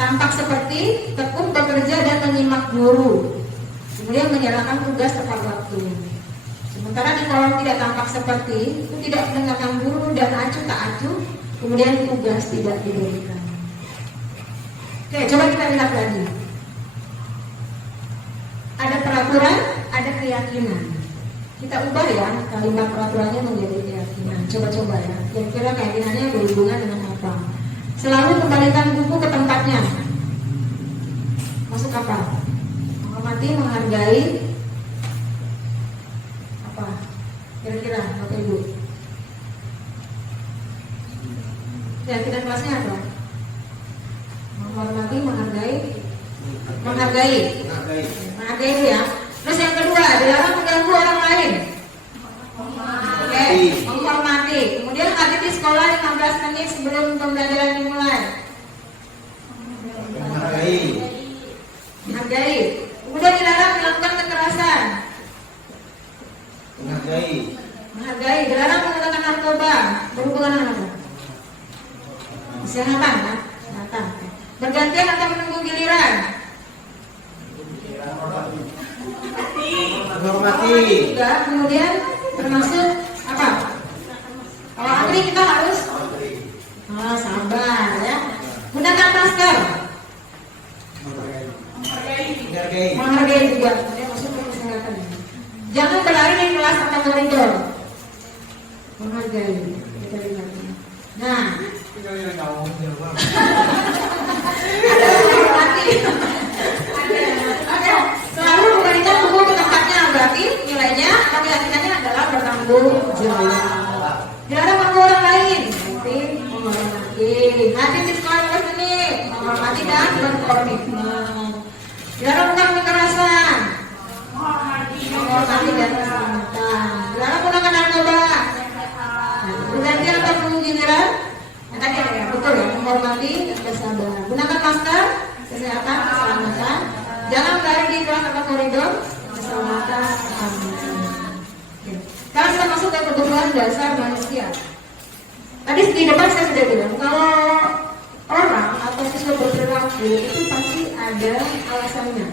tampak seperti tekun bekerja dan menyimak guru, kemudian menyerahkan tugas tepat waktu. Sementara di kolom tidak tampak seperti itu, tidak mendengarkan guru dan acuh tak acuh, kemudian tugas tidak diberikan. Oke, coba kita lihat lagi. Ada peraturan, ada keyakinan. Kita ubah ya kalimat peraturannya menjadi keyakinan. Coba-coba ya. Kira-kira keyakinannya berhubungan dengan apa? Selalu kembalikan buku ke tempatnya. Masuk apa? Menghormati, menghargai. Apa? Kira-kira Bapak Ibu? Keyakinan kelasnya apa? Menghormati, menghargai. Menghargai itu ya. Terus yang kedua, dilarang mengganggu orang lain. Oke, menghormati. Kemudian hadir di sekolah 15 menit sebelum pembelajaran dimulai. Menghargai. Kemudian dilarang melakukan kekerasan. Menghargai. Dilarang menggunakan narkoba. Berhubungan dengan apa? Kesehatan, ya? Kesehatan. Bergantian atau menunggu giliran. Menghormati juga, kemudian termasuk apa? Kalau antri kita harus sabar ya. Gunakan masker. Menghargai juga, kemudian masuk ke kesehatan. Jangan berlari di kelas atau koridor. Menghargai. Nah, ada menghormati. Selalu memberikan buku ke tempatnya, berarti nilainya atau keyakinannya adalah bertanggung jawab. Ya, titik sekolah 15 menit. Menghormati dan berkomitmen. Dilarang menggunakan kekerasan. Menghormati dan keselamatan. Dilarang menggunakan narkoba. Pergantian atau penunggu giliran. Yang tadi ya, betul ya. Menghormati dan kesabaran. Gunakan masker. Kesehatan, keselamatan. Jangan berlari di kelas atau koridor. Keselamatan, keamanan. Sekarang kita masuk ke kebutuhan dasar manusia. Tadi di depan saya sudah bilang, kalau orang atau siswa berperilaku itu pasti ada alasannya.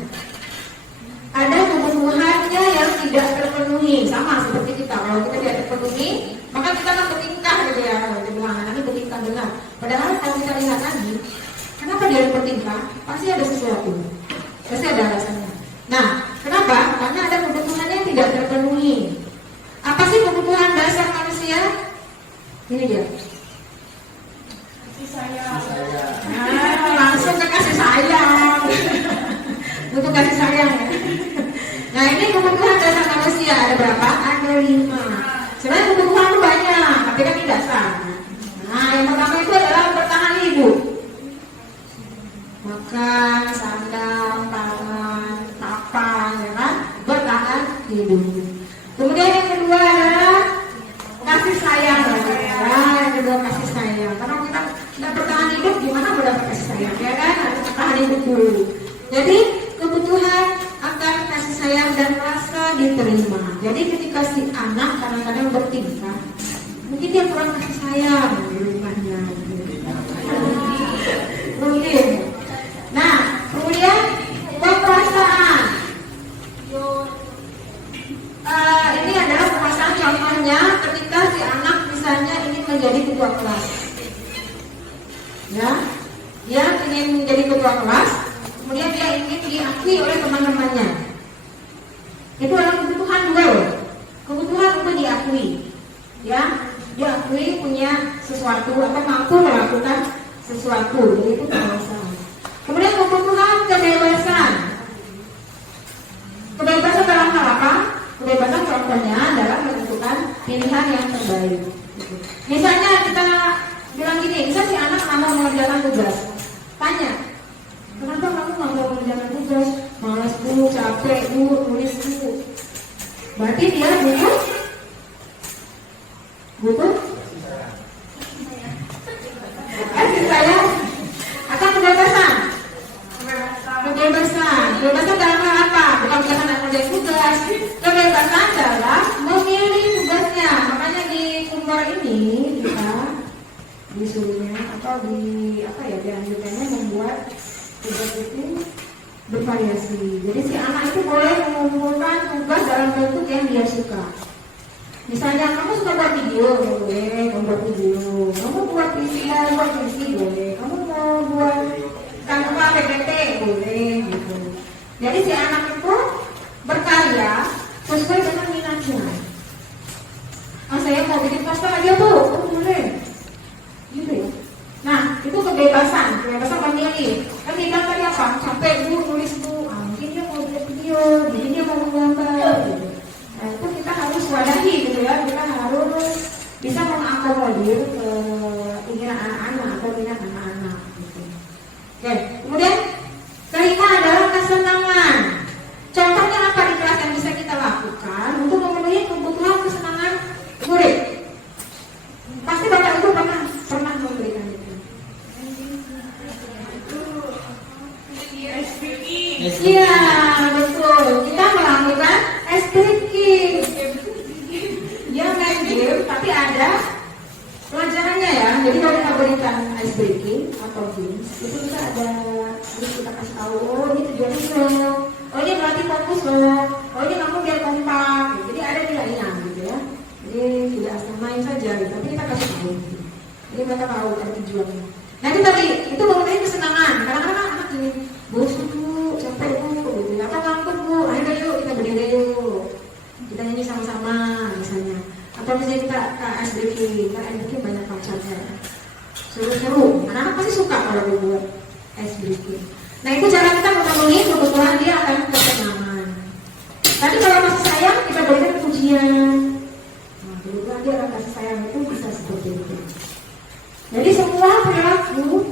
Ada kebutuhannya yang tidak terpenuhi, sama seperti kita. Kalau kita tidak terpenuhi, maka kita akan bertingkah gitu ya. Kalau dibilang nanti bertingkah benar. Padahal kalau kita lihat lagi, kenapa dia bertingkah? Pasti ada sesuatu, pasti ada alasannya. Nah, kenapa? Karena ada kebutuhannya yang tidak terpenuhi. Apa sih kebutuhan dasar manusia? Ini dia. Kasih sayang. Langsung ke kasih sayang. Butuh kasih sayang ya. Nah, ini kebutuhan dasar manusia ada berapa? Ada 5. Sebenarnya kebutuhan itu banyak, tapi kan ini dasar. Nah, yang pertama itu adalah bertahan hidup. Makan, sandang, pangan, papan, ya kan? Bertahan hidup. Kemudian yang kedua adalah kasih sayang. Yang kedua kasih sayang. Karena kita tidak bertahan hidup, gimana mau dapat kasih sayang? Ya kan? Harus bertahan hidup dulu. Jadi kebutuhan akan kasih sayang dan rasa diterima. Jadi ketika si anak kadang-kadang bertingkah, mungkin dia kurang kasih sayang di rumahnya. Mungkin. Nah, kemudian perasaan. Ini adalah perasaan contohnya ketika si anak misalnya ingin menjadi ketua kelas. Ya, dia ingin menjadi ketua kelas, kemudian dia ingin diakui oleh teman-temannya. Itu adalah kebutuhan dua, kebutuhan untuk diakui. Ya, diakui punya sesuatu atau mampu melakukan sesuatu, jadi itu perasaan. Kemudian kebutuhan kebebasan. Kebebasan dalam hal apa? Kebebasan contohnya adalah menentukan pilihan yang terbaik. Misalnya kita bilang gini, misalnya si anak nggak mau mengerjakan tugas, tanya, kenapa kamu nggak mau mengerjakan tugas? Malas bu, capek bu, nulis bu. Berarti dia butuh kasih sayang atau kebebasan? Kebebasan dalam hal apa? Bukan kebebasan dalam mengerjakan tugas. Kebebasan adalah memilih tugasnya. Makanya di Kumbar ini kita disuruhnya atau dianjurkannya membuat tugas itu bervariasi. Jadi si anak itu boleh mengumpulkan tugas dalam bentuk yang dia suka. Misalnya kamu suka buat video, boleh kamu buat video. Kamu buat puisi, boleh. Kamu mau buat tanpa PPT, boleh gitu. Jadi si anak itu berkarya sesuai dengan minatnya. Saya mau bikin poster aja tuh, boleh. Gitu ya. Nah, itu kebebasan memilih. Kan kita tadi apa? Capek bu, nulis bu. Mungkin dia mau buat video, mungkin dia mau menggambar. Gitu. Nah, itu kita harus wadahi gitu ya. Kita harus bisa mengakomodir keinginan anak-anak atau minat anak-anak. Gitu. Oke, kemudian kelima adalah kesenangan. Contohnya apa di kelas yang bisa kita lakukan untuk memenuhi kebutuhan kesenangan murid? Pasti Bapak Ibu pernah memberikan itu. Iya, betul. Kita melakukan ice breaking. Dia main game, tapi ada pelajarannya ya. Jadi kalau kita berikan ice breaking atau games, itu kita ada, terus kita kasih tahu, oh ini tujuannya loh, oh ini berarti fokus loh, oh ini kamu biar kompak. Jadi ada nilainya gitu ya. Jadi tidak asal main saja, gitu. Tapi kita kasih tahu. Gitu. Jadi mereka tahu kan tujuannya. Nah itu tadi, itu mengenai kesenangan. Kadang-kadang anak ini bosan bu, capek bu, gitu. Apa ngantuk bu, ayo yuk kita berdiri yuk, kita nyanyi sama-sama misalnya. Atau misalnya kita ice breaking, kan ice breaking banyak macamnya. Seru-seru, anak-anak pasti suka kalau dibuat ice breaking. Nah itu cara kita memenuhi kebutuhan dia akan kesenangan. Tapi kalau masih sayang, kita berikan pujian. Nah kebetulan dia akan kasih sayang itu bisa seperti itu. Jadi semua perilaku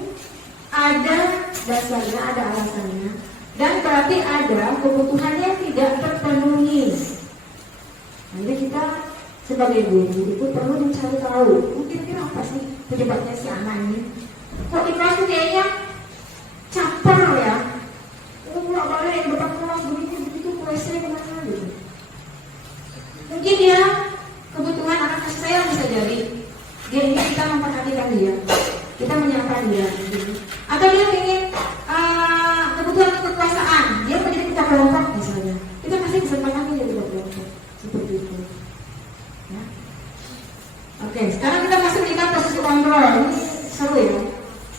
sebagai guru itu perlu mencari tahu kira-kira apa sih penyebabnya si anak ini. Kok di kelas tuh kayaknya caper ya, nggak boleh yang depan kelas begitu WC kemana gitu. Mungkin ya kebutuhan anak kasih sayang bisa jadi dia ingin kita memperhatikan dia, kita menyapa dia gitu. Atau dia ingin kebutuhan kekuasaan, dia menjadi kita kelompok misalnya, kita kasih kesempatan dia juga kelompok seperti itu ya. Oke, sekarang kita masuk lima posisi kontrol. Ini seru ya,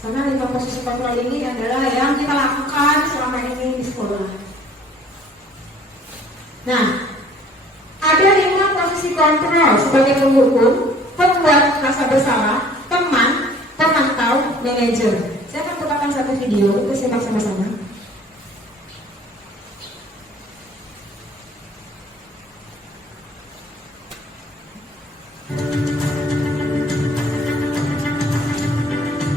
karena lima posisi kontrol ini adalah yang kita lakukan selama ini di sekolah. Nah, ada 5 posisi kontrol sebagai penghukum, pembuat rasa bersalah, teman, pemantau, manajer. Saya akan putarkan satu video, kita simak sama-sama.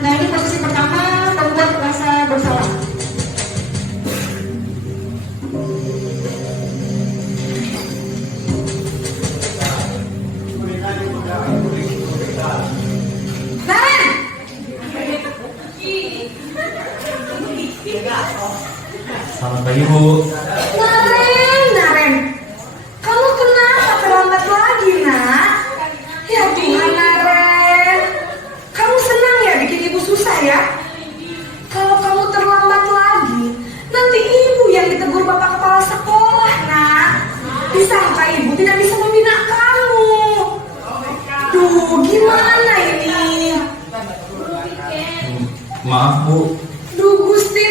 Nah, ini posisi pertama, pembuat rasa bersalah. Selamat pagi Bu. Naren, kamu kenapa terlambat lagi nak? Ya Tuhan Naren, kamu senang ya bikin ibu susah ya? Kalau kamu terlambat lagi, nanti ibu yang ditegur bapak kepala sekolah nak. Disangka ibu tidak bisa membina kamu. Duh, gimana ini? Maaf Bu. Duh Gusti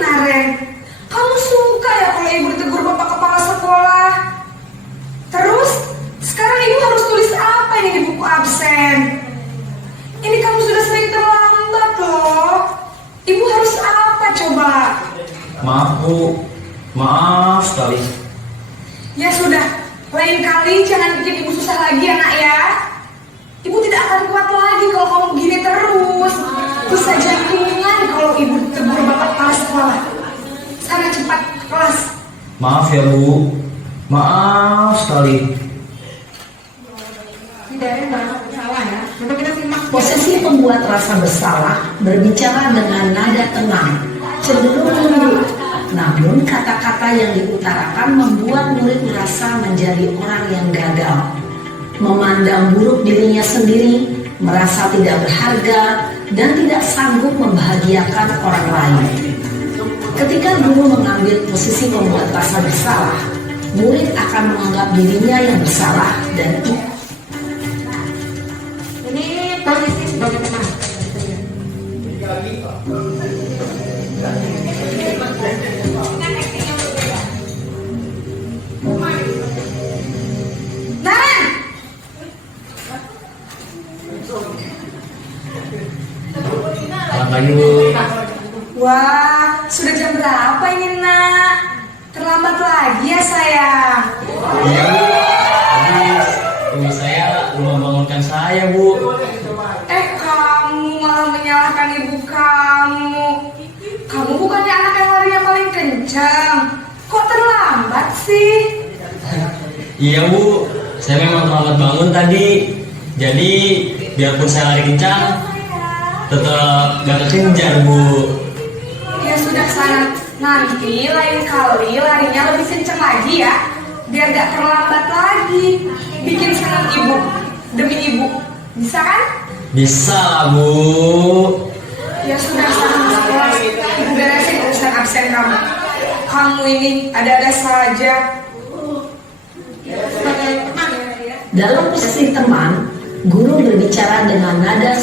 Naren, kamu suka ya kalau ibu ditegur bapak kepala sekolah? Terus, sekarang ibu harus tulis apa ini di buku absen? Ini kamu sudah sering terlambat loh. Ibu harus apa coba? Maaf Bu. Maaf sekali. Ya sudah, lain kali jangan bikin ibu susah lagi ya nak ya. Ibu tidak akan kuat lagi kalau kamu begini terus. Bisa jantungan kalau ibu ditegur bapak kepala sekolah. Sana cepat ke kelas. Maaf ya Bu. Maaf sekali. Tidak ada yang salah ya. Coba kita simak. Posisi pembuat rasa bersalah berbicara dengan nada tenang, cenderung lembut. Namun kata-kata yang diutarakan membuat murid merasa menjadi orang yang gagal, memandang buruk dirinya sendiri, merasa tidak berharga, dan tidak sanggup membahagiakan orang lain. Ketika guru mengambil posisi pembuat rasa bersalah, murid akan menganggap dirinya yang bersalah dan Ini posisi sebagai teman. Naren! Selamat pagi Bu. Wah, sudah jam berapa ini nak? Terlambat lagi ya sayang. Iya Bu. Tadi ibu saya belum membangunkan saya Bu. Kamu malah menyalahkan ibu kamu. Kamu bukannya anak yang larinya paling kencang. Kok terlambat sih? Iya Bu. Saya memang terlambat bangun tadi. Jadi biarpun saya lari kencang, tetap gak kekejar Bu. Ya sudah sana. Nanti lain kali larinya lebih kencang lagi ya. Biar gak terlambat lagi. Bikin senang ibu. Demi ibu. Bisa kan? Bisa lah Bu. Ya sudah sana kelas. Ibu beresin urusan absen kamu. Kamu ini ada-ada saja. Sebagai teman ya. dalam posisi teman, guru berbicara dengan nada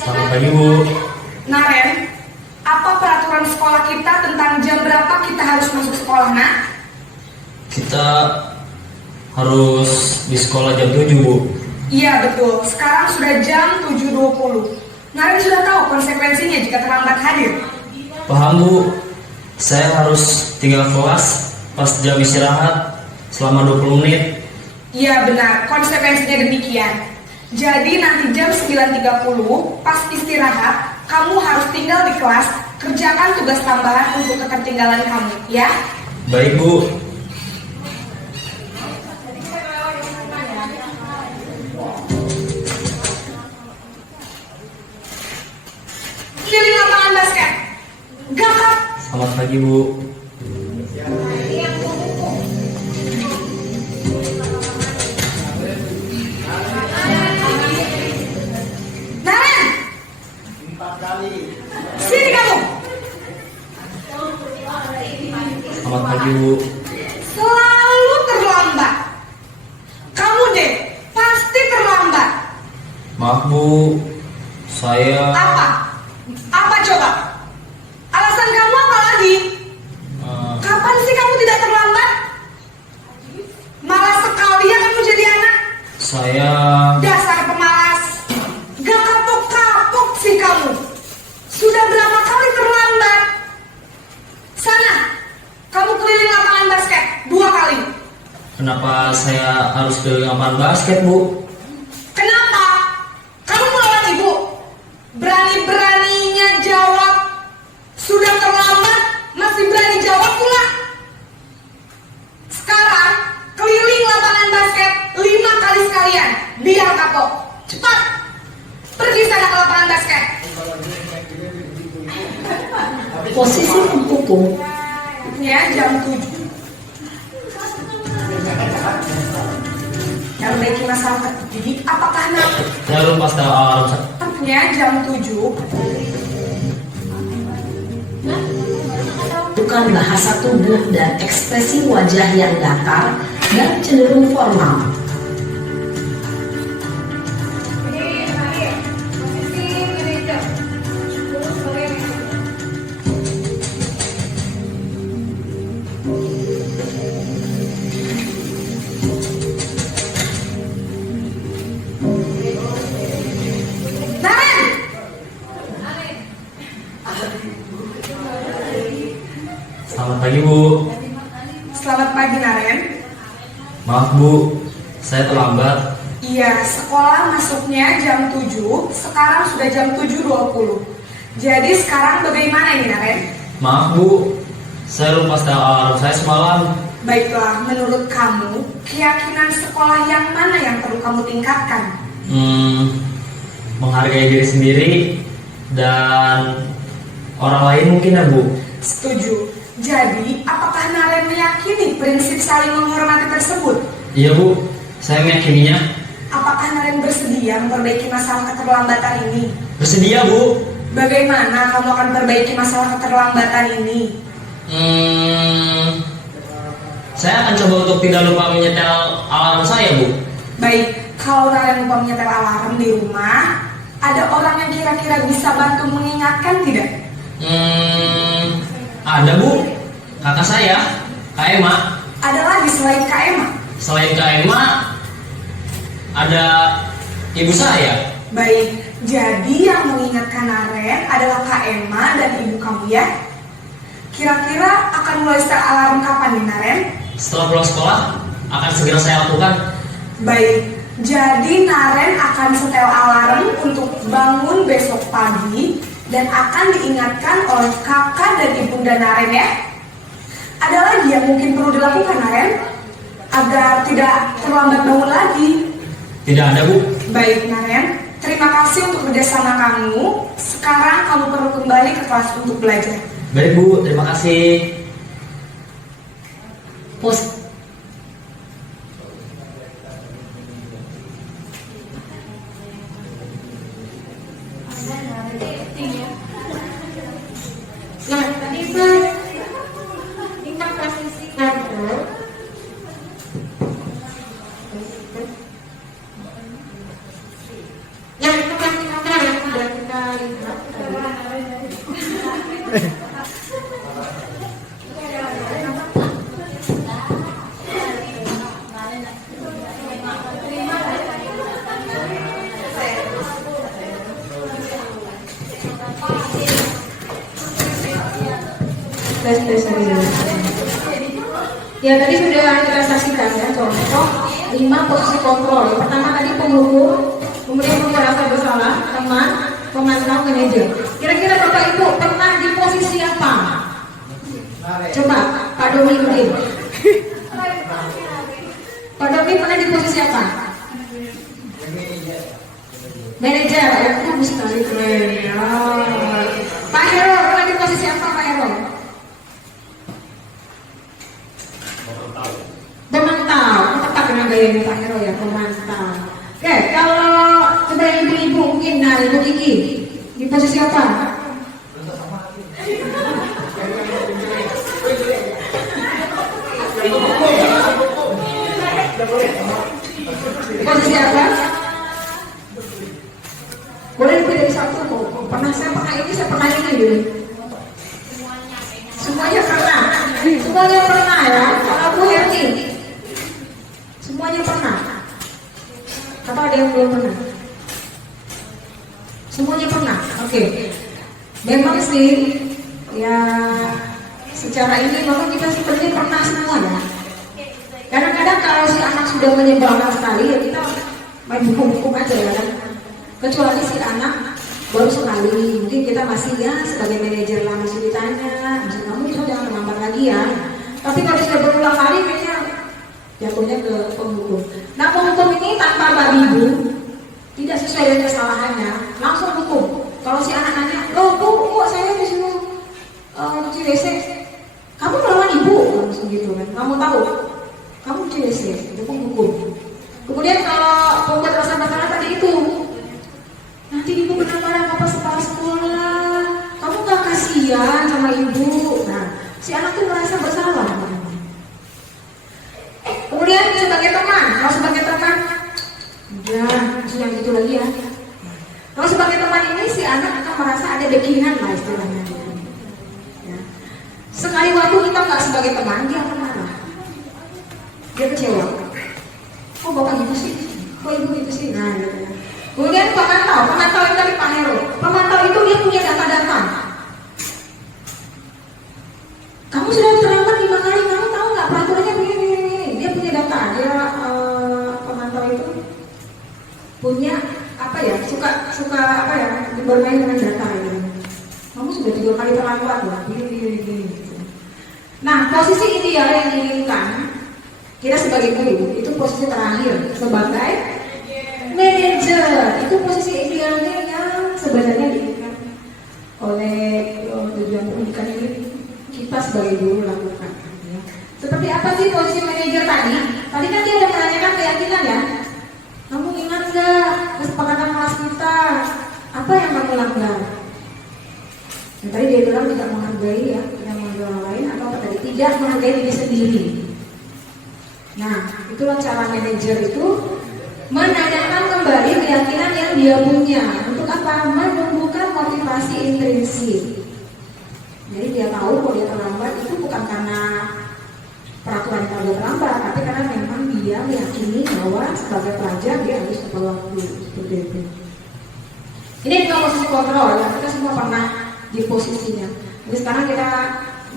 Selamat pagi Bu. Naren, apa peraturan sekolah kita tentang jam berapa kita harus masuk sekolah, nak? kita harus di sekolah jam 7, Bu. Iya betul, sekarang sudah jam 7.20. Naren sudah tahu konsekuensinya jika terlambat hadir. Paham, Bu. Saya harus tinggal kelas pas jam istirahat selama 20 menit. Iya benar, konsekuensinya demikian. Jadi nanti jam 9.30 pas istirahat, kamu harus tinggal di kelas, kerjakan tugas tambahan untuk ketertinggalan kamu, ya? Baik, Bu. Keliling lapangan basket. Gagap. Selamat pagi, Bu. Naren. Sini kamu. Selamat pagi, Bu. Selalu terlambat. Kamu deh, pasti terlambat. Maaf, Bu. Saya Apa? Apa coba? Alasan kamu apa lagi? Kapan sih kamu tidak terlambat? Malas sekali ya kamu jadi anak. saya Dasar pemalas. Gak kapok-kapok sih kamu. Sudah berapa kali terlambat? Sana, kamu keliling lapangan basket 2 kali. Kenapa saya harus keliling lapangan basket, Bu? Kenapa? Kamu melawan ibu. Berani-beraninya jawab. Sudah terlambat, masih berani jawab pula. Sekarang, keliling lapangan basket 5 kali sekalian. Biar kapok. Cepat. Pergi sana ke lapangan basket. Posisi mempukung. Ya, jam 7. Yang memiliki masalah gigi, apakah nanti? Saya lupa setelah alarm. Ya, jam 7. Bukan bahasa tubuh dan ekspresi wajah yang datar dan cenderung formal. Naren! Selamat pagi, Bu. Selamat pagi, Naren. Maaf, Bu. Saya terlambat. Iya, sekolah masuknya jam 7, sekarang sudah jam 7.20. Jadi sekarang bagaimana ini, Naren? Maaf, Bu. Saya lupa setelah alarm saya semalam. Baiklah, menurut kamu, keyakinan sekolah yang mana yang perlu kamu tingkatkan? Menghargai diri sendiri dan orang lain mungkin, ya, Bu. Setuju. Jadi, apakah Naren meyakini prinsip saling menghormati tersebut? Iya, Bu. Saya meyakininya. Apakah Naren bersedia memperbaiki masalah keterlambatan ini? Bersedia, Bu. Bagaimana kamu akan perbaiki masalah keterlambatan ini? Saya akan coba untuk tidak lupa menyetel alarm saya, Bu. Baik, kalau Naren lupa menyetel alarm di rumah, ada orang yang kira-kira bisa bantu mengingatkan tidak? Ada, Bu. Kakak saya, Kak Emma. Ada lagi selain Kak Emma? Selain Kak Emma, ada ibu saya. Baik, jadi yang mengingatkan Naren adalah Kak Emma dan ibu kamu ya? Kira-kira akan mulai setel alarm kapan nih, Naren? Setelah pulang sekolah, akan segera saya lakukan. Baik, jadi Naren akan setel alarm untuk bangun besok pagi dan akan diingatkan oleh kakak dan ibunda Naren ya. Ada lagi yang mungkin perlu dilakukan, Naren, agar tidak terlambat bangun lagi? Tidak ada, Bu. Baik, Naren, terima kasih untuk kerjasama kamu. Sekarang kamu perlu kembali ke kelas untuk belajar. Baik, Bu. Terima kasih. Pos tes serius. Ya tadi sudah kita saksikan ya contoh 5 posisi kontrol. Yang pertama tadi penghukum, kemudian merasa bersalah, teman, pemantau, manajer. Kira-kira Bapak Ibu pernah di posisi apa? Coba Pak Doni mungkin. Pak Doni pernah di posisi apa? Manajer. Ya, bagus sekali, keren. Ya. Pak Hero pernah di posisi apa Pak Hero? Pemantau. Tetap dengan gayanya Pak Hero ya, pemantau. Oke, kalau coba ibu-ibu mungkin, nah Ibu Kiki di posisi apa? Posisi apa? Boleh lebih dari satu kok. Pernah saya pernah ini, saya pernah ini dulu. Semuanya pernah. Semuanya pernah ya. Kalau Bu Herni, semuanya pernah. Atau ada yang belum pernah? Semuanya pernah. Oke. Memang sih ya secara ini memang kita sebenarnya pernah semua ya. Kadang-kadang kalau si anak sudah menyebalkan sekali ya kita main hukum-hukum aja ya kan. Kecuali si anak baru sekali, mungkin kita masih ya sebagai manajer lah masih ditanya, masih kamu itu jangan terlambat lagi ya. Tapi kalau sudah berulang kali kayaknya jatuhnya ke penghukum. Nah penghukum ini tanpa babi ibu, tidak sesuai dengan kesalahannya, langsung hukum. Kalau si anak nanya, loh Bu, kok saya disuruh cuci WC? Kamu melawan ibu, langsung gitu kan. Kamu tahu, kamu cuci WC, itu penghukum. Kemudian kalau pembuat rasa bersalah tadi itu, nanti ibu kena marah apa kepala sekolah, kamu gak kasihan sama ibu. Nah, si anak tuh merasa bersalah. Kemudian sebagai teman, kalau sebagai teman, udah, yang gitu lagi ya. Kalau sebagai teman ini si anak akan merasa ada backingan lah istilahnya. Ya. Sekali waktu kita nggak sebagai teman, dia akan marah, dia kecewa. Oh bapak gitu sih, kok ibu gitu sih. Nah, gitu ya. Kemudian pemantau yang tadi Pak Hero. Pemantau itu dia punya data-data. Kamu sudah terlambat 5 kali, kamu tahu nggak peraturannya begini. Dia punya data. Dia pemantau itu punya apa ya? Suka apa ya? Bermain dengan data gitu. Kamu sudah 3 kali terlambat lah. Gini. Nah, posisi ideal yang diinginkan kita sebagai guru itu posisi terakhir sebagai manajer. Itu posisi idealnya yang sebenarnya diinginkan oleh tujuan pendidikan ini kita sebagai guru lakukan. Ya. Seperti apa sih posisi manajer tadi? Tadi kan dia udah menanyakan keyakinan ya. Kamu ingat nggak kesepakatan kelas kita? Apa yang kamu langgar? Yang tadi dia bilang tidak menghargai ya, tidak menghargai orang lain atau apa tadi? Tidak menghargai diri sendiri. Nah, itulah cara manajer itu menanyakan kembali keyakinan yang dia punya. Untuk apa? Menumbuhkan motivasi intrinsik. Jadi dia tahu kalau dia terlambat itu bukan karena peraturan yang dia terlambat, tapi karena memang dia meyakini bahwa sebagai pelajar dia harus tepat waktu seperti itu. Ini juga posisi kontrol ya, kita semua pernah di posisinya. Jadi sekarang kita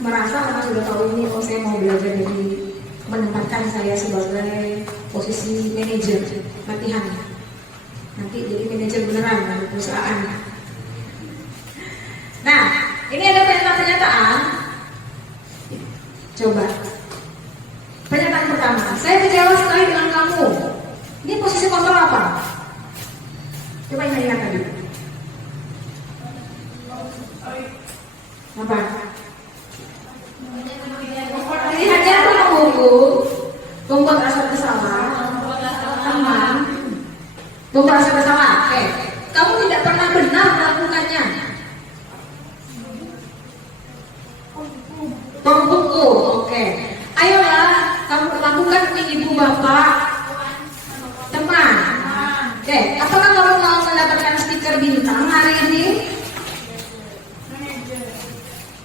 merasa karena sudah tahu ini, oh saya mau belajar jadi menempatkan saya sebagai posisi manajer latihan. Nanti jadi manajer beneran di perusahaan. Nah, ini ada pernyataan. Coba. Pernyataan pertama, saya kecewa sekali dengan kamu. Ini posisi kontrol apa? Coba ingat tadi. Apa? Pilihannya itu menghukum, membuat rasa bersalah, teman, membuat rasa bersalah. Oke, kamu tidak pernah benar melakukannya. Menghukum, oke. Ayolah, kamu lakukan ini ibu bapak, teman. Oke, apakah kamu mau mendapatkan stiker bintang hari ini?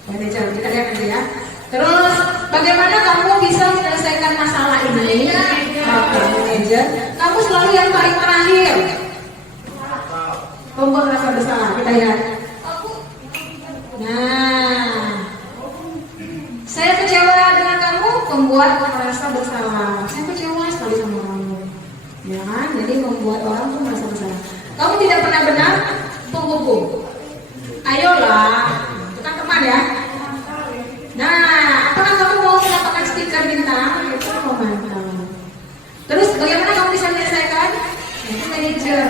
Manajer, kita lihat nanti ya. Terus, bagaimana kamu bisa menyelesaikan masalah ini? Manajer, kamu selalu yang paling terakhir. Membuat rasa bersalah, kita lihat. Nah, membuat merasa bersalah. Saya kecewa sekali sama kamu, ya kan? Jadi membuat orang tuh merasa bersalah. Kamu tidak pernah benar, tunggu. Ayolah, itu kan teman ya. Nah, apakah kamu mau mendapatkan stiker bintang? Itu memantau. Terus bagaimana kamu bisa menyelesaikan? Itu manajer.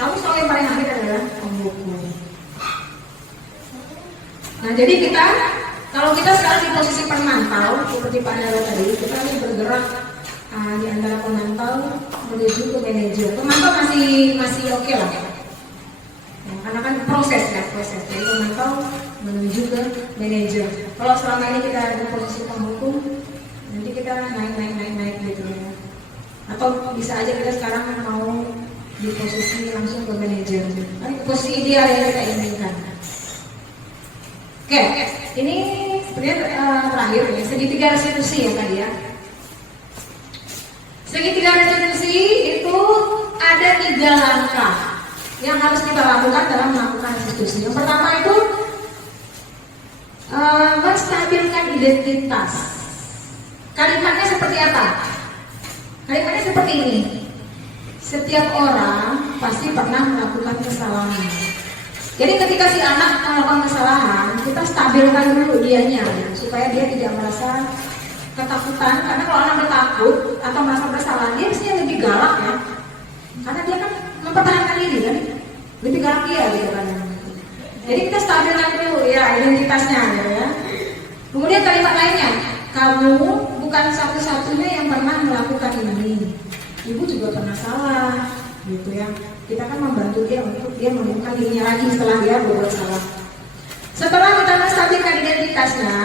Kamu selalu yang paling akhir adalah pembuku. Nah, jadi kita, kalau kita sekarang di posisi pemantau, seperti Pak Nara tadi, kita harus bergerak di antara pemantau menuju ke manajer. Pemantau masih oke lah. Ya, karena kan proses. Jadi pemantau menuju ke manajer. Kalau selama ini kita ada di posisi penghukum, nanti kita naik gitu ya. Atau bisa aja kita sekarang mau di posisi langsung ke manajer. Posisi ideal yang kita inginkan. Oke, ini sebenarnya terakhir ya, segitiga restitusi ya tadi ya. Segitiga restitusi itu ada 3 langkah yang harus kita lakukan dalam melakukan restitusi. Yang pertama itu menstabilkan identitas. Kalimatnya seperti apa? Kalimatnya seperti ini. Setiap orang pasti pernah melakukan kesalahan. Jadi ketika si anak melakukan kesalahan, kita stabilkan dulu dianya, supaya dia tidak merasa ketakutan. Karena kalau anak takut atau merasa bersalah, dia mestinya lebih galak ya. Karena dia kan mempertahankan diri kan, lebih galak dia gitu kan. Jadi kita stabilkan dulu ya identitasnya ya. Kemudian kalimat lainnya, kamu bukan satu-satunya yang pernah melakukan ini. Ibu juga pernah salah, gitu ya. Kita kan membantu dia untuk dia menemukan dirinya lagi setelah dia berbuat salah. Setelah kita menstabilkan identitasnya,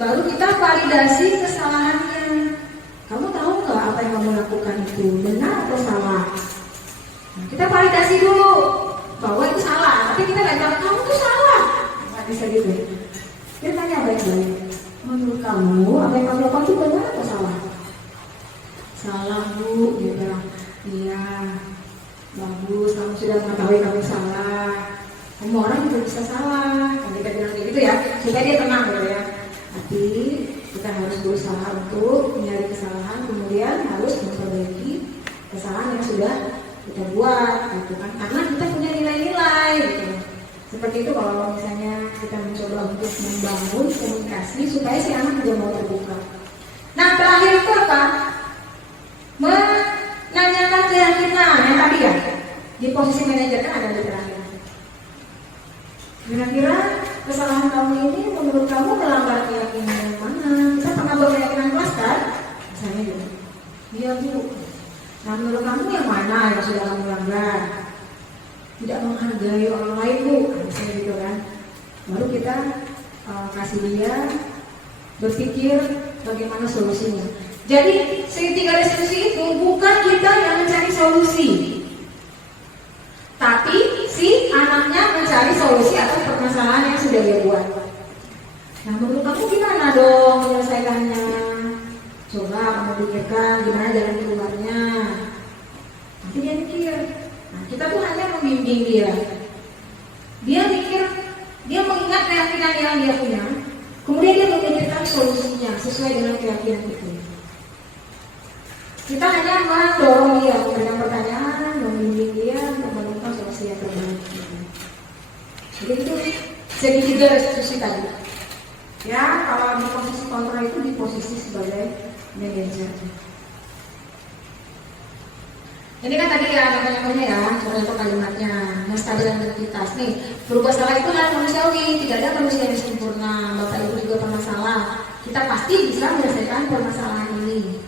baru kita validasi kesalahannya. Kamu tahu nggak apa yang kamu lakukan itu benar atau salah? Nah, kita validasi dulu bahwa itu salah, tapi kita nggak bilang kamu tuh salah. Nggak bisa gitu. Dia tanya baik-baik. Menurut kamu apa yang kamu lakukan itu benar atau salah? Salah bu, dia bilang. Iya. Bagus, kamu sudah mengetahui kamu salah. Semua orang juga bisa salah. Kan kita bilang gitu ya, supaya dia tenang gitu ya. Tapi kita harus berusaha untuk mencari kesalahan, kemudian harus memperbaiki kesalahan yang sudah kita buat, gitu kan? Karena kita punya nilai-nilai, gitu. Seperti itu kalau misalnya kita mencoba untuk membangun komunikasi supaya si anak juga mau terbuka. Nah terakhir itu apa? Menanyakan keyakinan yang tadi ya, di posisi manajer kan ada di terakhir. Kira-kira kesalahan kamu ini menurut kamu melanggar keyakinan yang mana? Kita pernah berkeyakinan kelas kan? Misalnya gitu. Iya bu. Nah menurut kamu yang mana yang sudah kamu langgar? Tidak menghargai orang lain bu, misalnya gitu kan. Baru kita kasih dia berpikir bagaimana solusinya. Jadi segitiga restitusi itu bukan kita yang mencari solusi, tapi si anaknya mencari solusi atas permasalahan yang sudah dia buat. Nah menurut kamu gimana dong menyelesaikannya? Coba kamu pikirkan gimana jalan keluarnya. Nanti dia mikir. Nah kita tuh hanya membimbing dia. Dia mikir, dia mengingat keyakinan yang dia punya, kemudian dia memikirkan solusinya sesuai dengan keyakinan itu. Kita hanya mendorong dia, memberikan pertanyaan, membimbing dia untuk menemukan solusi yang terbaik. Jadi itu segitiga restitusi tadi. Ya, kalau di posisi kontrol itu di posisi sebagai manajer. Ini kan tadi ya contohnya ya, contoh kalimatnya, menstabilkan identitas nih. Berubah salah itu adalah manusiawi, tidak ada manusia yang sempurna. Bapak Ibu juga pernah salah. Kita pasti bisa menyelesaikan permasalahan ini.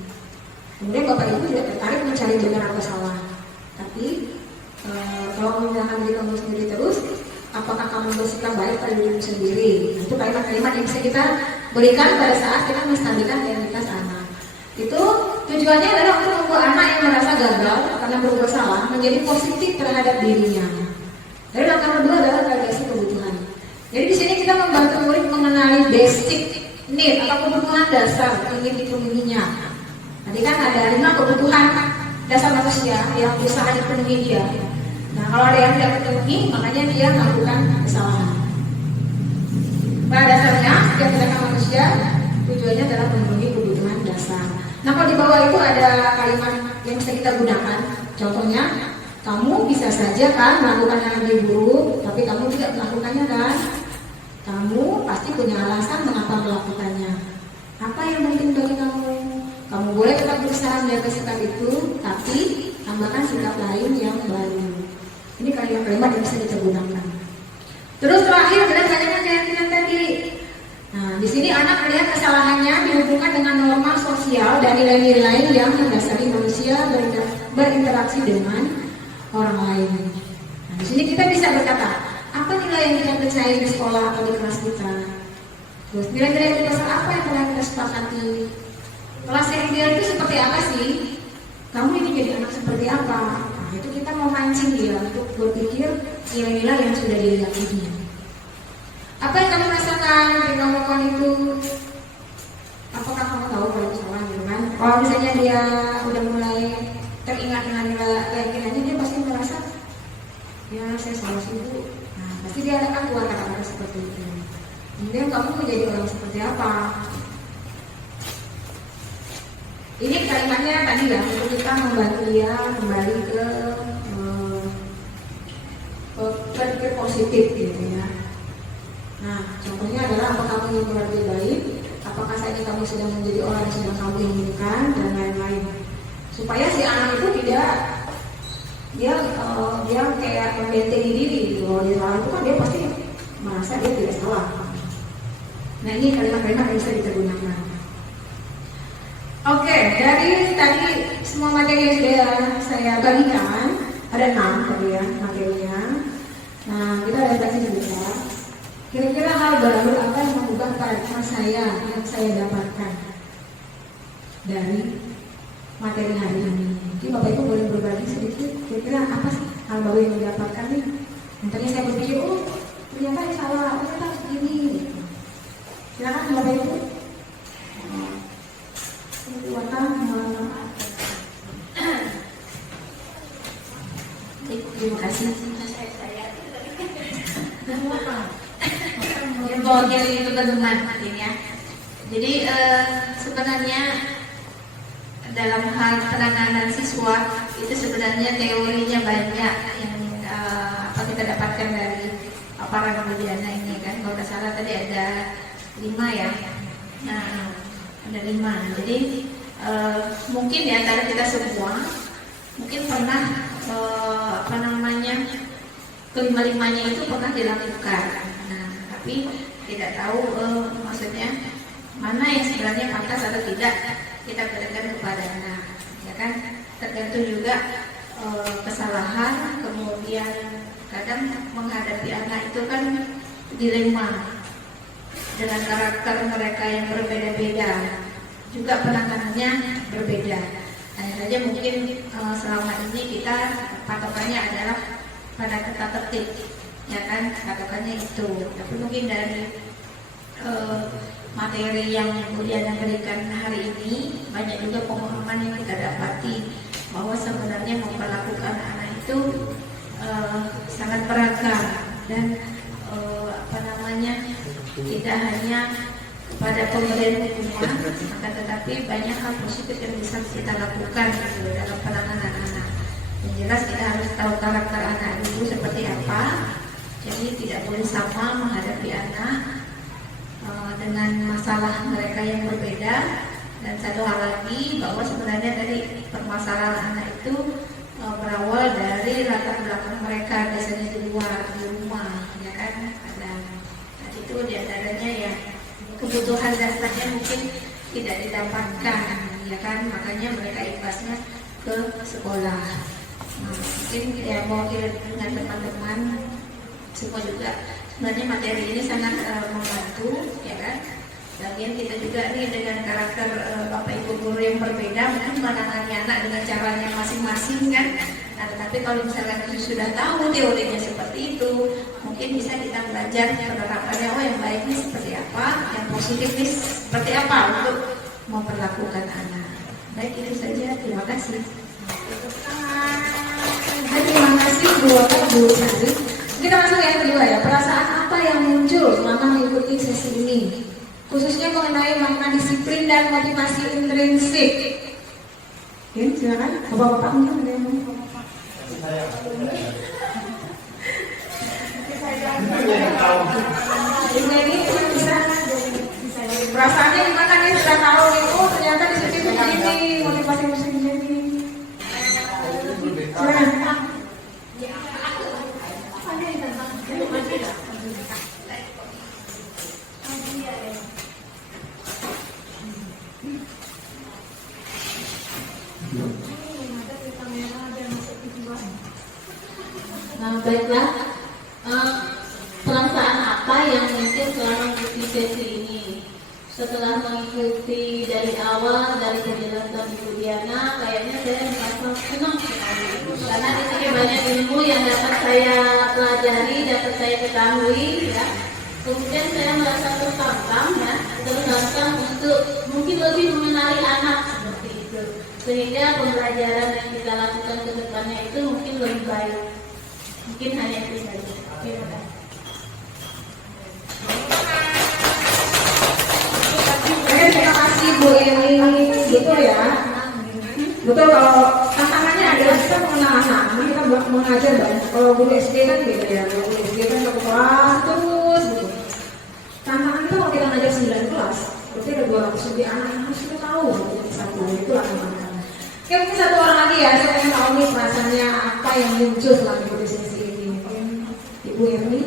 Kemudian Bapak Ibu tidak tertarik mencari benar atau salah. Tapi kalau menggunakan diri kamu sendiri terus, apakah kamu bersikap baik pada dirimu sendiri? Nah, itu kalimat-kalimat yang bisa kita berikan pada saat kita menstabilkan identitas anak. Itu tujuannya adalah untuk membuat anak yang merasa gagal karena berbuat salah menjadi positif terhadap dirinya. Lalu langkah kedua adalah validasi kebutuhan. Jadi di sini kita membantu murid mengenali basic need atau kebutuhan dasar yang ingin dipenuhinya. Tadi kan ada 5 kebutuhan dasar manusia yang berusaha dipenuhi dia. Nah kalau ada yang tidak terpenuhi, makanya dia melakukan kesalahan. Pada dasarnya setiap tindakan manusia tujuannya adalah memenuhi kebutuhan. rasa. Nah, kalau di bawah itu ada kalimat yang bisa kita gunakan. Contohnya, kamu bisa saja kan melakukan yang lebih buruk, tapi kamu tidak melakukannya kan? Kamu pasti punya alasan mengapa melakukannya. Apa yang penting bagi kamu? Kamu boleh tetap berusaha menjaga sikap itu, tapi tambahkan sikap lain yang baru. Ini kalimat-kalimat yang bisa kita gunakan. Terus terakhir adalah kalimat keyakinan tadi. Nah, di sini anak melihat kesalahannya dihubungkan dengan norma sosial dan nilai-nilai yang mendasari manusia berinteraksi dengan orang lain. Nah, di sini kita bisa berkata, apa nilai yang kita percaya di sekolah atau di kelas kita? Terus nilai-nilai dasar apa yang telah kita sepakati? Kelas yang ideal itu seperti apa sih? Kamu ini jadi anak seperti apa? Nah, itu kita mau mancing dia untuk berpikir nilai-nilai yang sudah diyakini. Apa yang kamu rasakan ketika melakukan itu? Apakah kamu tahu kalau itu salah gitu kan? Kalau misalnya dia udah mulai teringat dengan nilai keyakinannya, dia pasti merasa, ya saya salah sih Bu. Nah, pasti dia akan keluar kata-kata seperti itu. Kemudian kamu mau jadi orang seperti apa? Ini kalimatnya tadi ya, untuk kita membantu dia kembali ke berpikir positif gitu ya. Nah, contohnya adalah apakah kamu ingin lebih baik, apakah saat ini kamu sedang menjadi orang yang sedang kamu inginkan, dan lain-lain. Supaya si anak itu tidak dia kayak membentengi diri gitu. Kalau dia salah itu kan dia pasti merasa dia tidak salah. Nah, ini kalimat-kalimat yang bisa kita gunakan. Oke, dari tadi semua materi yang sudah saya bagikan, ada 6 tadi ya materinya. Nah, kita refleksi sebentar. Kira-kira hal baru apa yang mengubah paradigma saya yang saya dapatkan dari materi hari ini? Jadi Bapak Ibu boleh berbagi sedikit. Kira-kira apa sih hal baru yang didapatkan nih? Yang tadi saya berpikir, oh ternyata ini salah, ternyata harus begini. Silakan Bapak Ibu. Terima kasih. Mewakili itu kandungan artinya. Jadi sebenarnya dalam hal penanganan siswa itu sebenarnya teorinya banyak yang apa kita dapatkan dari aparat pembinaan ini kan. Kalau tidak salah tadi ada 5 ya. Nah, ada 5. Jadi mungkin di antara kita semua mungkin pernah kelima-limanya itu pernah dilakukan. Nah, tapi tidak tahu maksudnya mana yang sebenarnya pantas atau tidak kita berikan kepada anak, ya kan? Tergantung juga kesalahan, kemudian kadang menghadapi anak itu kan dilema dengan karakter mereka yang berbeda-beda, juga penanganannya berbeda. Hanya saja mungkin selama ini kita patokannya adalah pada kata tertib, ya kan, patokannya itu. Tapi mungkin dari materi yang kemudian diberikan hari ini banyak juga pemahaman yang kita dapati bahwa sebenarnya memperlakukan anak itu sangat beragam dan tidak hanya pada pemberian hukuman, akan tetapi banyak hal positif yang bisa kita lakukan gitu, dalam penanganan anak. Yang jelas kita harus tahu karakter anak itu seperti apa. Jadi tidak boleh sama menghadapi anak dengan masalah mereka yang berbeda. Dan satu hal lagi, bahwa sebenarnya dari permasalahan anak itu berawal dari latar belakang mereka, biasanya di luar, di rumah, ya kan. Ada itu diantaranya ya kebutuhan dasarnya mungkin tidak didapatkan, ya kan. Makanya mereka imbasnya ke sekolah. Nah, mungkin ya mewakili dengan teman-teman semua juga, sebenarnya materi ini sangat membantu, ya kan. Lagian kita juga nih dengan karakter Bapak Ibu guru yang berbeda, mungkin menangani anak dengan caranya masing-masing kan. Nah, tetapi kalau misalkan sudah tahu teorinya seperti itu, mungkin bisa kita belajar penerapannya, oh yang baik ini seperti apa, yang positif ini seperti apa untuk memperlakukan anak. Baik, itu saja, terima kasih. Terima kasih Bu Sari. Kita langsung yang kedua ya, perasaan apa yang muncul selama mengikuti sesi ini? khususnya mengenai makna disiplin dan motivasi intrinsik. Oke, silakan. Bapak-bapak mungkin ada yang mau. Ini bisa. Perasaannya gimana nih sudah tahu nih? Oh ternyata disiplin begini, motivasi begini. Silakan. Nah, baiklah, perasaan apa yang muncul selama mengikuti sesi ini? Setelah mengikuti dari awal, dari penjelasan Ibu Diana, kayaknya saya merasa senang sekali. Karena di sini banyak ilmu yang dapat saya pelajari, dapat saya ketahui, ya. Kemudian saya merasa tertantang, ya, tertantang untuk mungkin lebih mengenali anak seperti itu. Sehingga pembelajaran yang kita lakukan ke depannya itu mungkin lebih baik. Mungkin hanya itu saja. Terima kasih. Terima kasih Bu Eni. Betul ya. Betul, kalau tantangannya adalah kita mengenal anak. Ini kita mengajar banyak. Kalau guru SD kan beda ya. Kalau guru SD kan satu kelas terus gitu. Tantangan kita kalau kita ngajar 9 kelas, berarti ada 200 lebih anak yang harus kita tahu satu. Itulah tantangan. Oke, mungkin satu orang lagi ya. Saya ingin tahu nih perasaannya apa yang muncul setelah mengikuti sesi ini. Mungkin Ibu Eni.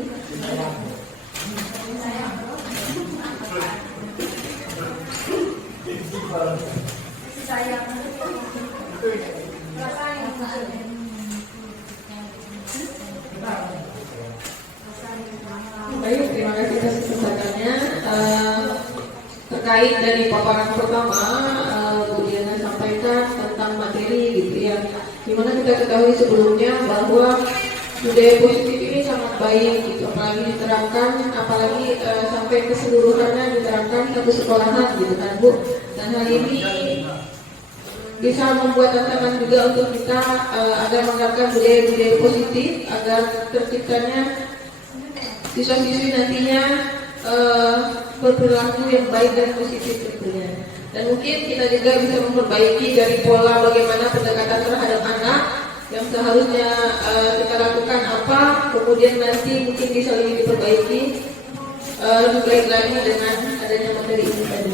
Baik, terima kasih atas kesempatannya. Terkait dari paparan pertama, Bu Diana sampaikan tentang materi gitu ya. Dimana kita ketahui sebelumnya bahwa budaya positif ini sangat baik gitu, apalagi diterapkan, apalagi sampai keseluruhannya diterapkan satu sekolahan gitu kan Bu. Dan hal ini bisa membuat tantangan juga untuk kita agar menerapkan budaya-budaya positif agar terciptanya siswa-siswi nantinya berperilaku yang baik dan positif tentunya. Dan mungkin kita juga bisa memperbaiki dari pola bagaimana pendekatan terhadap anak yang seharusnya kita lakukan apa, kemudian nanti mungkin bisa lebih diperbaiki lebih baik lagi dengan adanya materi ini tadi.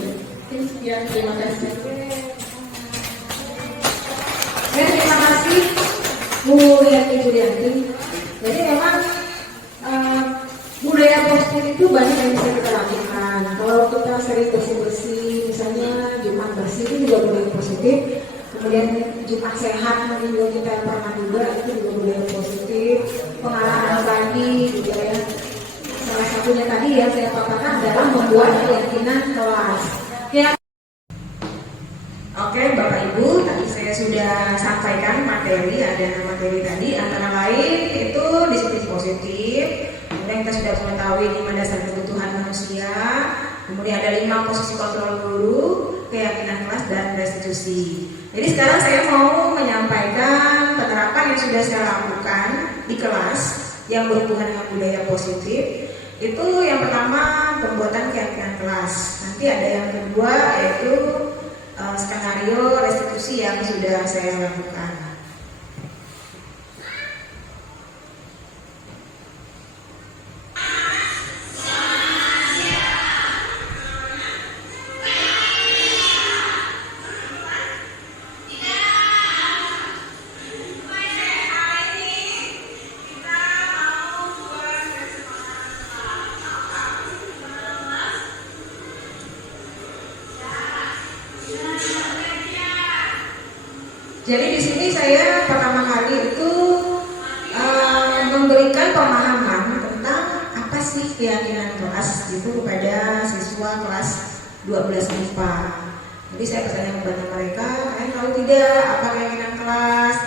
Sekian, terima kasih. Terima kasih Bu Yati Julianti. Jadi memang budaya positif itu banyak yang bisa kita lakukan. Kalau kita sering bersih-bersih, misalnya Jumat bersih itu juga budaya positif. Kemudian Jumat sehat nanti juga kita pernah juga itu juga budaya positif. Pengarahan pagi juga ya. Salah satunya tadi yang saya paparkan adalah membuat keyakinan kelas. Ya. Oke Bapak Ibu, tadi saya sudah sampaikan materi, ada materi tadi antara lain itu disiplin positif. Kemudian kita sudah mengetahui 5 dasar kebutuhan manusia. Kemudian ada 5 posisi kontrol guru, keyakinan kelas dan restitusi. Jadi sekarang saya mau menyampaikan penerapan yang sudah saya lakukan di kelas yang berhubungan dengan budaya positif. Itu yang pertama pembuatan keyakinan kelas. Nanti ada yang kedua yaitu skenario restitusi yang sudah saya lakukan. Jadi di sini saya pertama kali itu memberikan pemahaman tentang apa sih keyakinan kelas itu kepada siswa kelas 12 IPA. Jadi saya bertanya kepada mereka, kalian tahu tidak apa keyakinan kelas?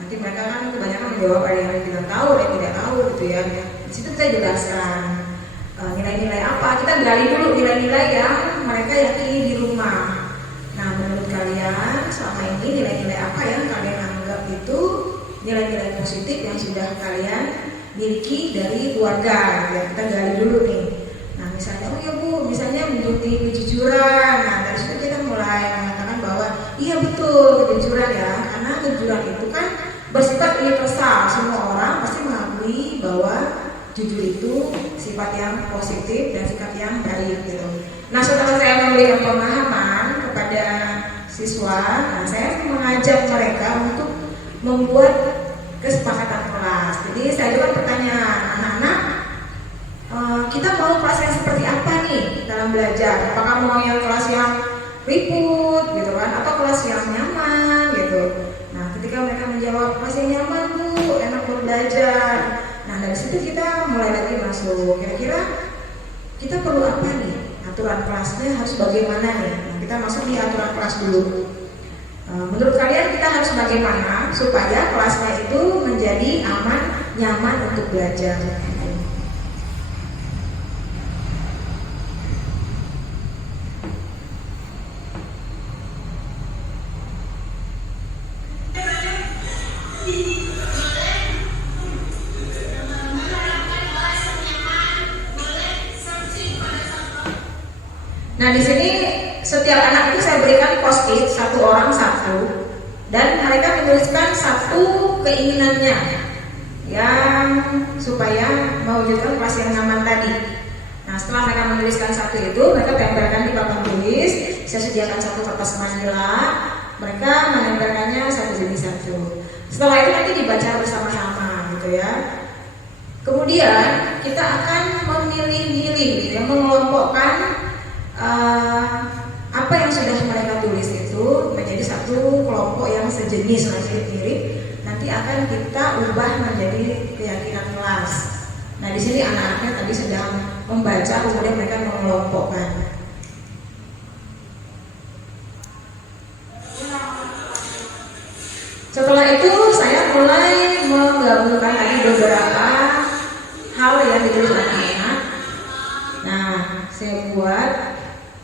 Nanti mereka kan kebanyakan menjawab ada yang tidak tahu, ada yang tidak tahu gitu ya. Di situ kita jelaskan nilai-nilai apa. Kita gali dulu nilai-nilai yang mereka yakini di rumah. Nah, menurut kalian selama ini nilai-nilai apa yang kalian anggap itu nilai-nilai positif yang sudah kalian miliki dari keluarga? Ya, kita gali dulu nih. Nah, misalnya, oh ya Bu, misalnya menjadi kejujuran. Nah dari situ kita mulai mengatakan bahwa iya betul kejujuran ya, karena kejujuran itu kan bersifat universal, semua orang pasti mengakui bahwa jujur itu sifat yang positif dan sifat yang baik gitu. Nah setelah saya memberikan pemahaman kepada siswa, nah saya mengajak mereka untuk membuat kesepakatan kelas. Jadi saya berikan pertanyaan, anak-anak, kita mau kelas yang seperti apa nih dalam belajar? Apakah mau yang kelas yang ribut gitu kan, atau kelas yang nyaman gitu? Nah ketika mereka menjawab kelas yang nyaman Bu, enak buat belajar. Nah dari situ kita mulai lagi masuk, kira-kira kita perlu apa nih? Aturan kelasnya harus bagaimana nih? Nah, kita masuk di aturan kelas dulu. Menurut kalian kita harus bagaimana supaya kelasnya itu menjadi aman, nyaman untuk belajar? Nah di sini setiap anak itu saya berikan post-it, satu orang satu, dan mereka menuliskan satu keinginannya yang supaya mewujudkan kelas yang nyaman tadi. Nah setelah mereka menuliskan satu itu, mereka tempelkan di papan tulis. Saya sediakan satu kertas manila, mereka menempelkannya satu demi satu. Setelah itu nanti dibaca bersama-sama gitu ya. Kemudian kita akan memilih-milih gitu ya, mengelompokkan apa yang sudah mereka tulis itu menjadi satu kelompok yang sejenis mirip-mirip, nanti akan kita ubah menjadi keyakinan kelas. Nah di sini anak-anaknya tadi sedang membaca, kemudian mereka mengelompokkan. Setelah itu saya mulai menggabungkan tadi beberapa hal yang ditulis anak-anak. Nah saya buat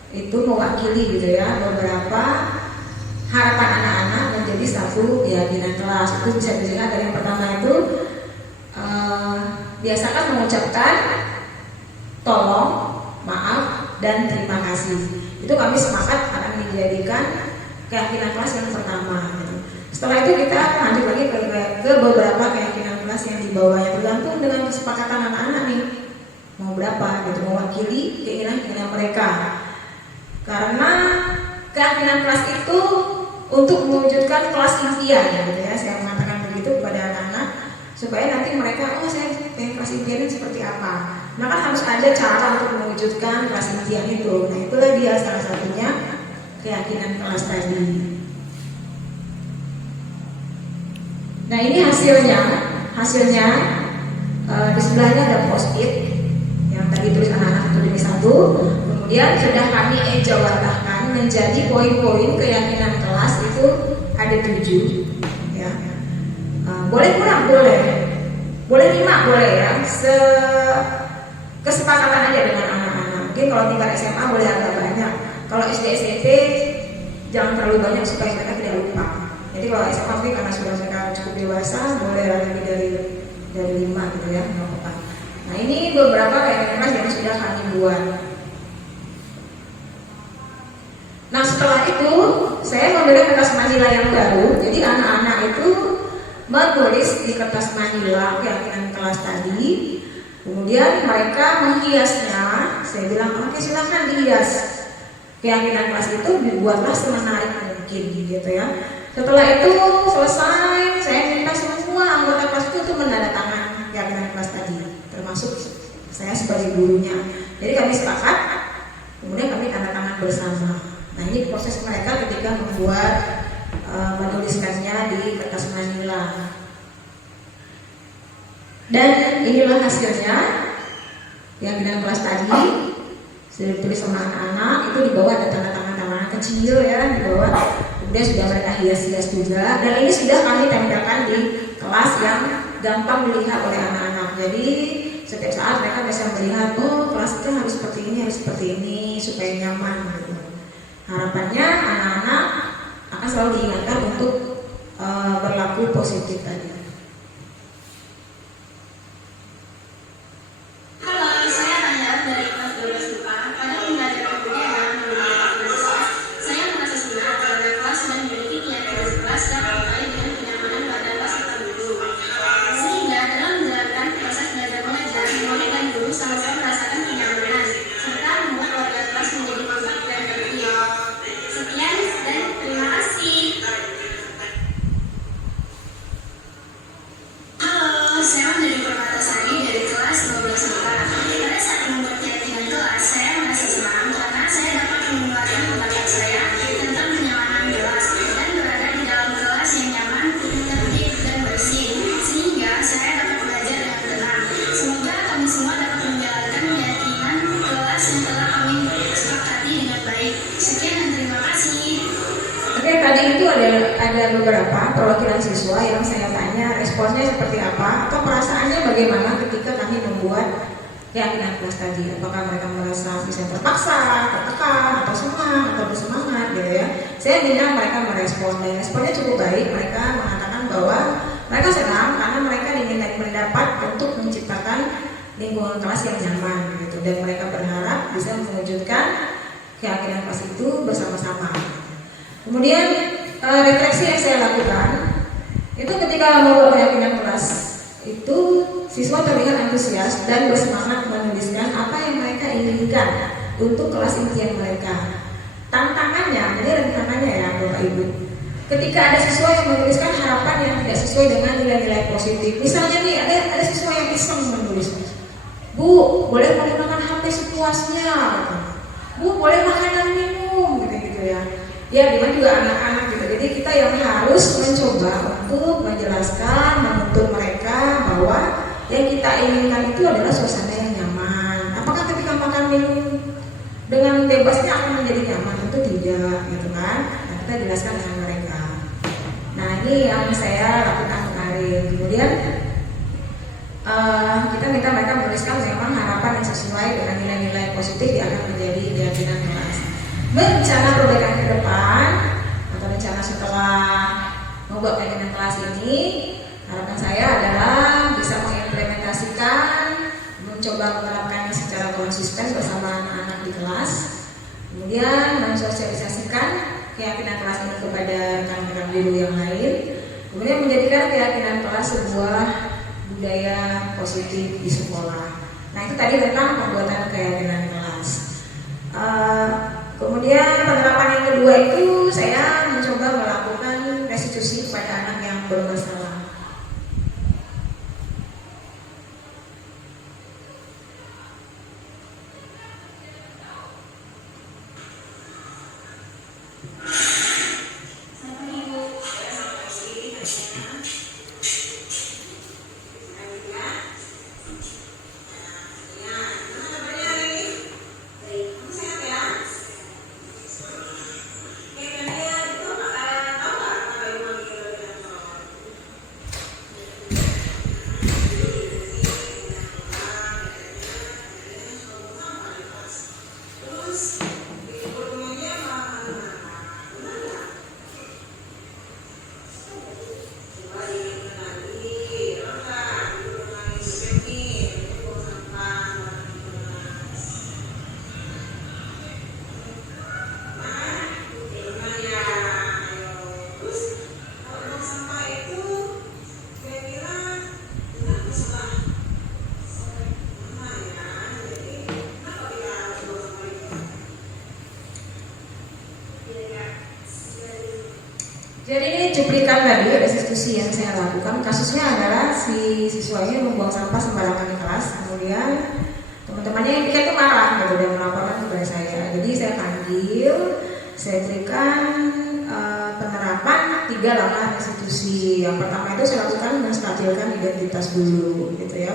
itu mewakili gitu ya beberapa harapan anak-anak menjadi satu keyakinan kelas. Itu bisa dilihat dari yang pertama itu biasakan mengucapkan tolong, maaf, dan terima kasih. Itu kami sepakat akan dijadikan keyakinan kelas yang pertama gitu. Setelah itu kita lanjut lagi ke beberapa keyakinan kelas yang di bawahnya, tergantung dengan kesepakatan anak-anak nih mau berapa gitu, mewakili keinginan mereka. Karena keyakinan kelas itu untuk mewujudkan kelas impian gitu ya, saya mengatakan begitu kepada anak-anak supaya nanti mereka, oh saya pengen kelas impian ini seperti apa. Nah kan harus ada cara untuk mewujudkan kelas impian itu. Nah itulah dia salah satunya keyakinan kelas tadi. Nah ini hasilnya di sebelahnya ada post-it yang tadi tulis anak-anak satu demi satu. Kemudian sudah kami ejawantahkan menjadi poin-poin keyakinan kelas itu ada 7 ya. Boleh kurang, boleh 5 boleh ya. Kesepakatan aja dengan anak-anak. Mungkin kalau tingkat SMA boleh agak banyak. Kalau SD SMP jangan terlalu banyak supaya mereka tidak lupa. Jadi kalau SMA mungkin karena sudah mereka cukup dewasa boleh lebih dari 5 gitu ya. Nah ini beberapa keyakinan kelas yang sudah kami buat. Nah setelah itu saya memberikan kertas manila yang baru. Jadi anak-anak itu menulis di kertas manila keyakinan kelas tadi. Kemudian mereka menghiasnya. Saya bilang oke silahkan dihias. Keyakinan kelas itu dibuatlah semenarik mungkin gitu ya. Setelah itu selesai, saya minta semua anggota kelas itu untuk menandatangani keyakinan kelas tadi, termasuk saya sebagai gurunya. Jadi kami sepakat, kemudian kami tanda tangan bersama. Nah ini proses mereka ketika membuat menuliskannya di kertas manila. Dan inilah hasilnya keyakinan kelas tadi. Saya tulis sama anak-anak, itu di bawah ada tanda tangan kecil ya di bawah. Kemudian sudah mereka hias-hias juga. Dan ini sudah kami tempelkan di kelas yang gampang dilihat oleh anak-anak. Jadi setiap saat mereka bisa melihat, oh kelas itu harus seperti ini supaya nyaman gitu. Harapannya anak-anak akan selalu diingatkan untuk berlaku positif tadi. Halo, saya Tanya dari kelas 12 responnya seperti apa atau perasaannya bagaimana ketika kami membuat keyakinan kelas tadi. Apakah mereka merasa bisa terpaksa, tertekan, atau senang, atau bersemangat gitu ya. Saya minta mereka merespon, dan responnya cukup baik. Mereka mengatakan bahwa mereka senang karena mereka ingin mendapat untuk menciptakan lingkungan kelas yang nyaman gitu, dan mereka berharap bisa mewujudkan keyakinan kelas itu bersama-sama. Kemudian refleksi yang saya lakukan itu ketika membuat keyakinan kelas itu siswa terlihat antusias dan bersemangat menuliskan apa yang mereka inginkan untuk kelas impian mereka. Tantangannya, jadi rencananya ya Bapak Ibu, ketika ada siswa yang menuliskan harapan yang tidak sesuai dengan nilai-nilai positif. Misalnya nih ada siswa yang iseng menulis, Bu, boleh makan HP sepuasnya, Bu, boleh makan dan minum, gitu ya. Ya, dimana juga anak-anak gitu. Jadi kita yang harus mencoba untuk menjelaskan, menuntut mereka bahwa yang kita inginkan itu adalah suasana yang nyaman. Apakah ketika makan minum dengan bebasnya akan menjadi nyaman? Tentu tidak, gitu kan? Nah, kita jelaskan dengan mereka. Nah, ini yang saya lakukan kemarin. Kemudian kita minta mereka menuliskan memang harapan yang sesuai dengan nilai-nilai positif yang akan menjadi keyakinan kelas. Rencana perbaikan ke depan atau rencana setelah membuat keyakinan kelas ini, harapan saya adalah bisa mengimplementasikan, mencoba menerapkannya secara konsisten bersama anak-anak di kelas, kemudian mensosialisasikan keyakinan kelas ini kepada rekan-rekan guru yang lain, kemudian menjadikan keyakinan kelas sebuah budaya positif di sekolah. Nah, itu tadi tentang pembuatan keyakinan kelas. Kemudian penerapan yang kedua itu saya mencoba melakukan restitusi kepada anak yang bermasalah. Jadi ini cuplikan tadi restitusi yang saya lakukan. Kasusnya adalah si siswanya membuang sampah sembarangan di kelas, kemudian teman-temannya yang pikir itu marah gitu dan melaporkan kepada saya. Jadi saya panggil, saya berikan penerapan 3 langkah restitusi. Yang pertama itu saya lakukan menstabilkan identitas dulu, gitu ya.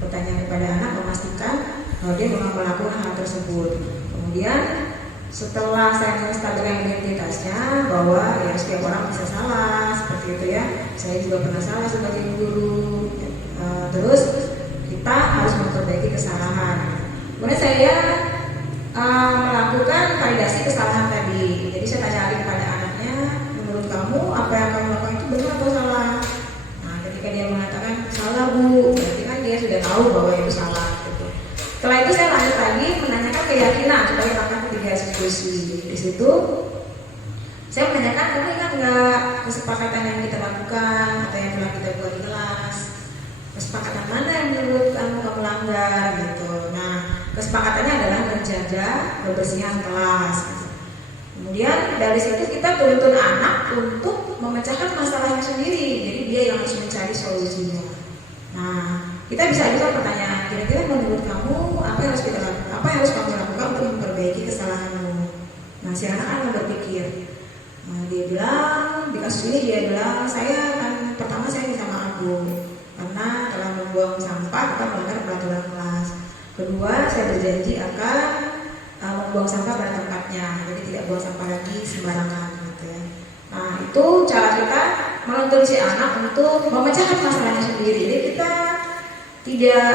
Pertanyaan kepada anak memastikan bahwa dia memang melakukan hal tersebut. Kemudian setelah saya menstabilkan identitasnya bahwa ya setiap orang bisa salah seperti itu ya, saya juga pernah salah sebagai guru, terus kita harus memperbaiki kesalahan. Kemudian saya melakukan validasi kesalahan tadi. Jadi saya tanya kepada anaknya, menurut kamu apa yang kamu lakukan itu benar atau salah? Nah, ketika dia mengatakan salah Bu, berarti kan dia sudah tahu bahwa itu salah gitu. Setelah itu saya lanjut lagi menanyakan keyakinan sebagai langkah ketiga restitusi. Di situ saya menanyakan, kamu ingat nggak kesepakatan yang kita lakukan atau yang telah kita buat di kelas? Kesepakatan mana yang menurut kamu melanggar gitu? Nah, kesepakatannya adalah menjaga kebersihan kelas. Gitu. Kemudian dari situ kita tuntun anak untuk memecahkan masalahnya sendiri. Jadi dia yang harus mencari solusinya. Nah, kita bisa juga pertanyaan, kira-kira menurut kamu apa yang harus kita lakukan? Apa yang harus kamu lakukan untuk memperbaiki kesalahanmu? Nah, si anak akan berpikir. Nah, dia bilang, di kasus ini dia bilang, pertama saya minta maaf Bu, karena telah membuang sampah atau melanggar peraturan kelas. Kedua, saya berjanji akan membuang sampah pada tempatnya, jadi tidak buang sampah lagi sembarangan gitu ya. Nah, itu cara kita menuntun si anak untuk memecahkan masalah tidak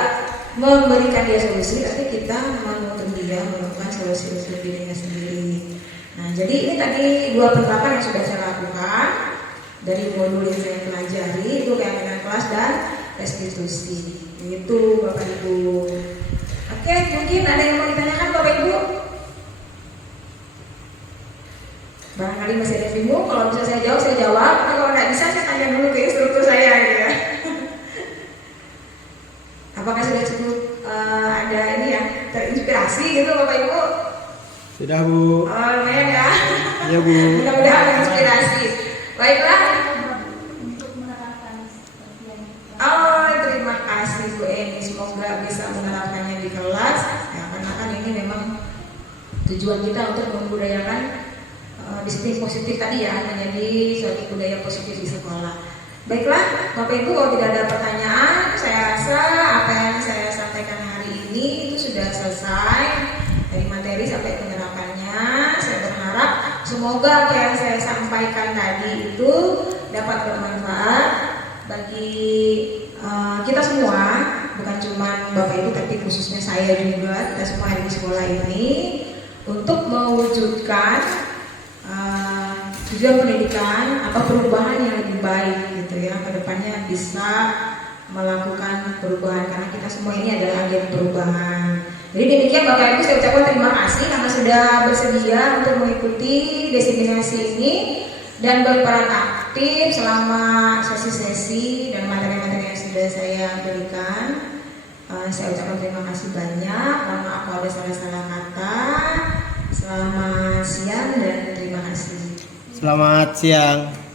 memberikan dia solusi, tapi kita menuntun dia melakukan solusi untuk dirinya sendiri. Nah, jadi ini tadi 2 penerapan yang sudah saya lakukan dari modul yang saya pelajari, itu keyakinan kelas dan restitusi. Itu Bapak Ibu. Oke, mungkin ada yang mau ditanyakan Bapak Ibu? Barangkali masih ada yang bingung. Kalau bisa saya jawab, saya jawab. Kalau nggak bisa, saya tanya dulu ke instruktur saya gitu ya. Apakah sudah cukup ada ini ya, terinspirasi gitu Bapak Ibu? Sudah Bu. Oh, lumayan ya. Iya Bu. Mudah-mudahan terinspirasi. Baiklah. Oh, terima kasih Bu Eni. Semoga bisa menerapkannya di kelas. Ya, karena kan ini memang tujuan kita untuk membudayakan disiplin positif tadi ya, menjadi suatu budaya positif di sekolah. Baiklah, Bapak Ibu, kalau tidak ada pertanyaan, saya rasa apa yang saya sampaikan hari ini itu sudah selesai dari materi sampai penerapannya. Saya berharap semoga apa yang saya sampaikan tadi itu dapat bermanfaat bagi kita semua, bukan cuma Bapak Ibu tapi khususnya saya juga, kita semua di sekolah ini, untuk mewujudkan tujuan pendidikan atau perubahan yang lebih baik gitu ya, kedepannya bisa melakukan perubahan karena kita semua ini adalah agen perubahan. Jadi demikian Bapak Ibu, saya ucapkan terima kasih karena sudah bersedia untuk mengikuti diseminasi ini dan berperan aktif selama sesi-sesi dan materi-materi yang sudah saya berikan. Saya ucapkan terima kasih banyak. Mohon maaf kalau ada salah-salah kata. Selamat siang dan terima kasih. Selamat siang.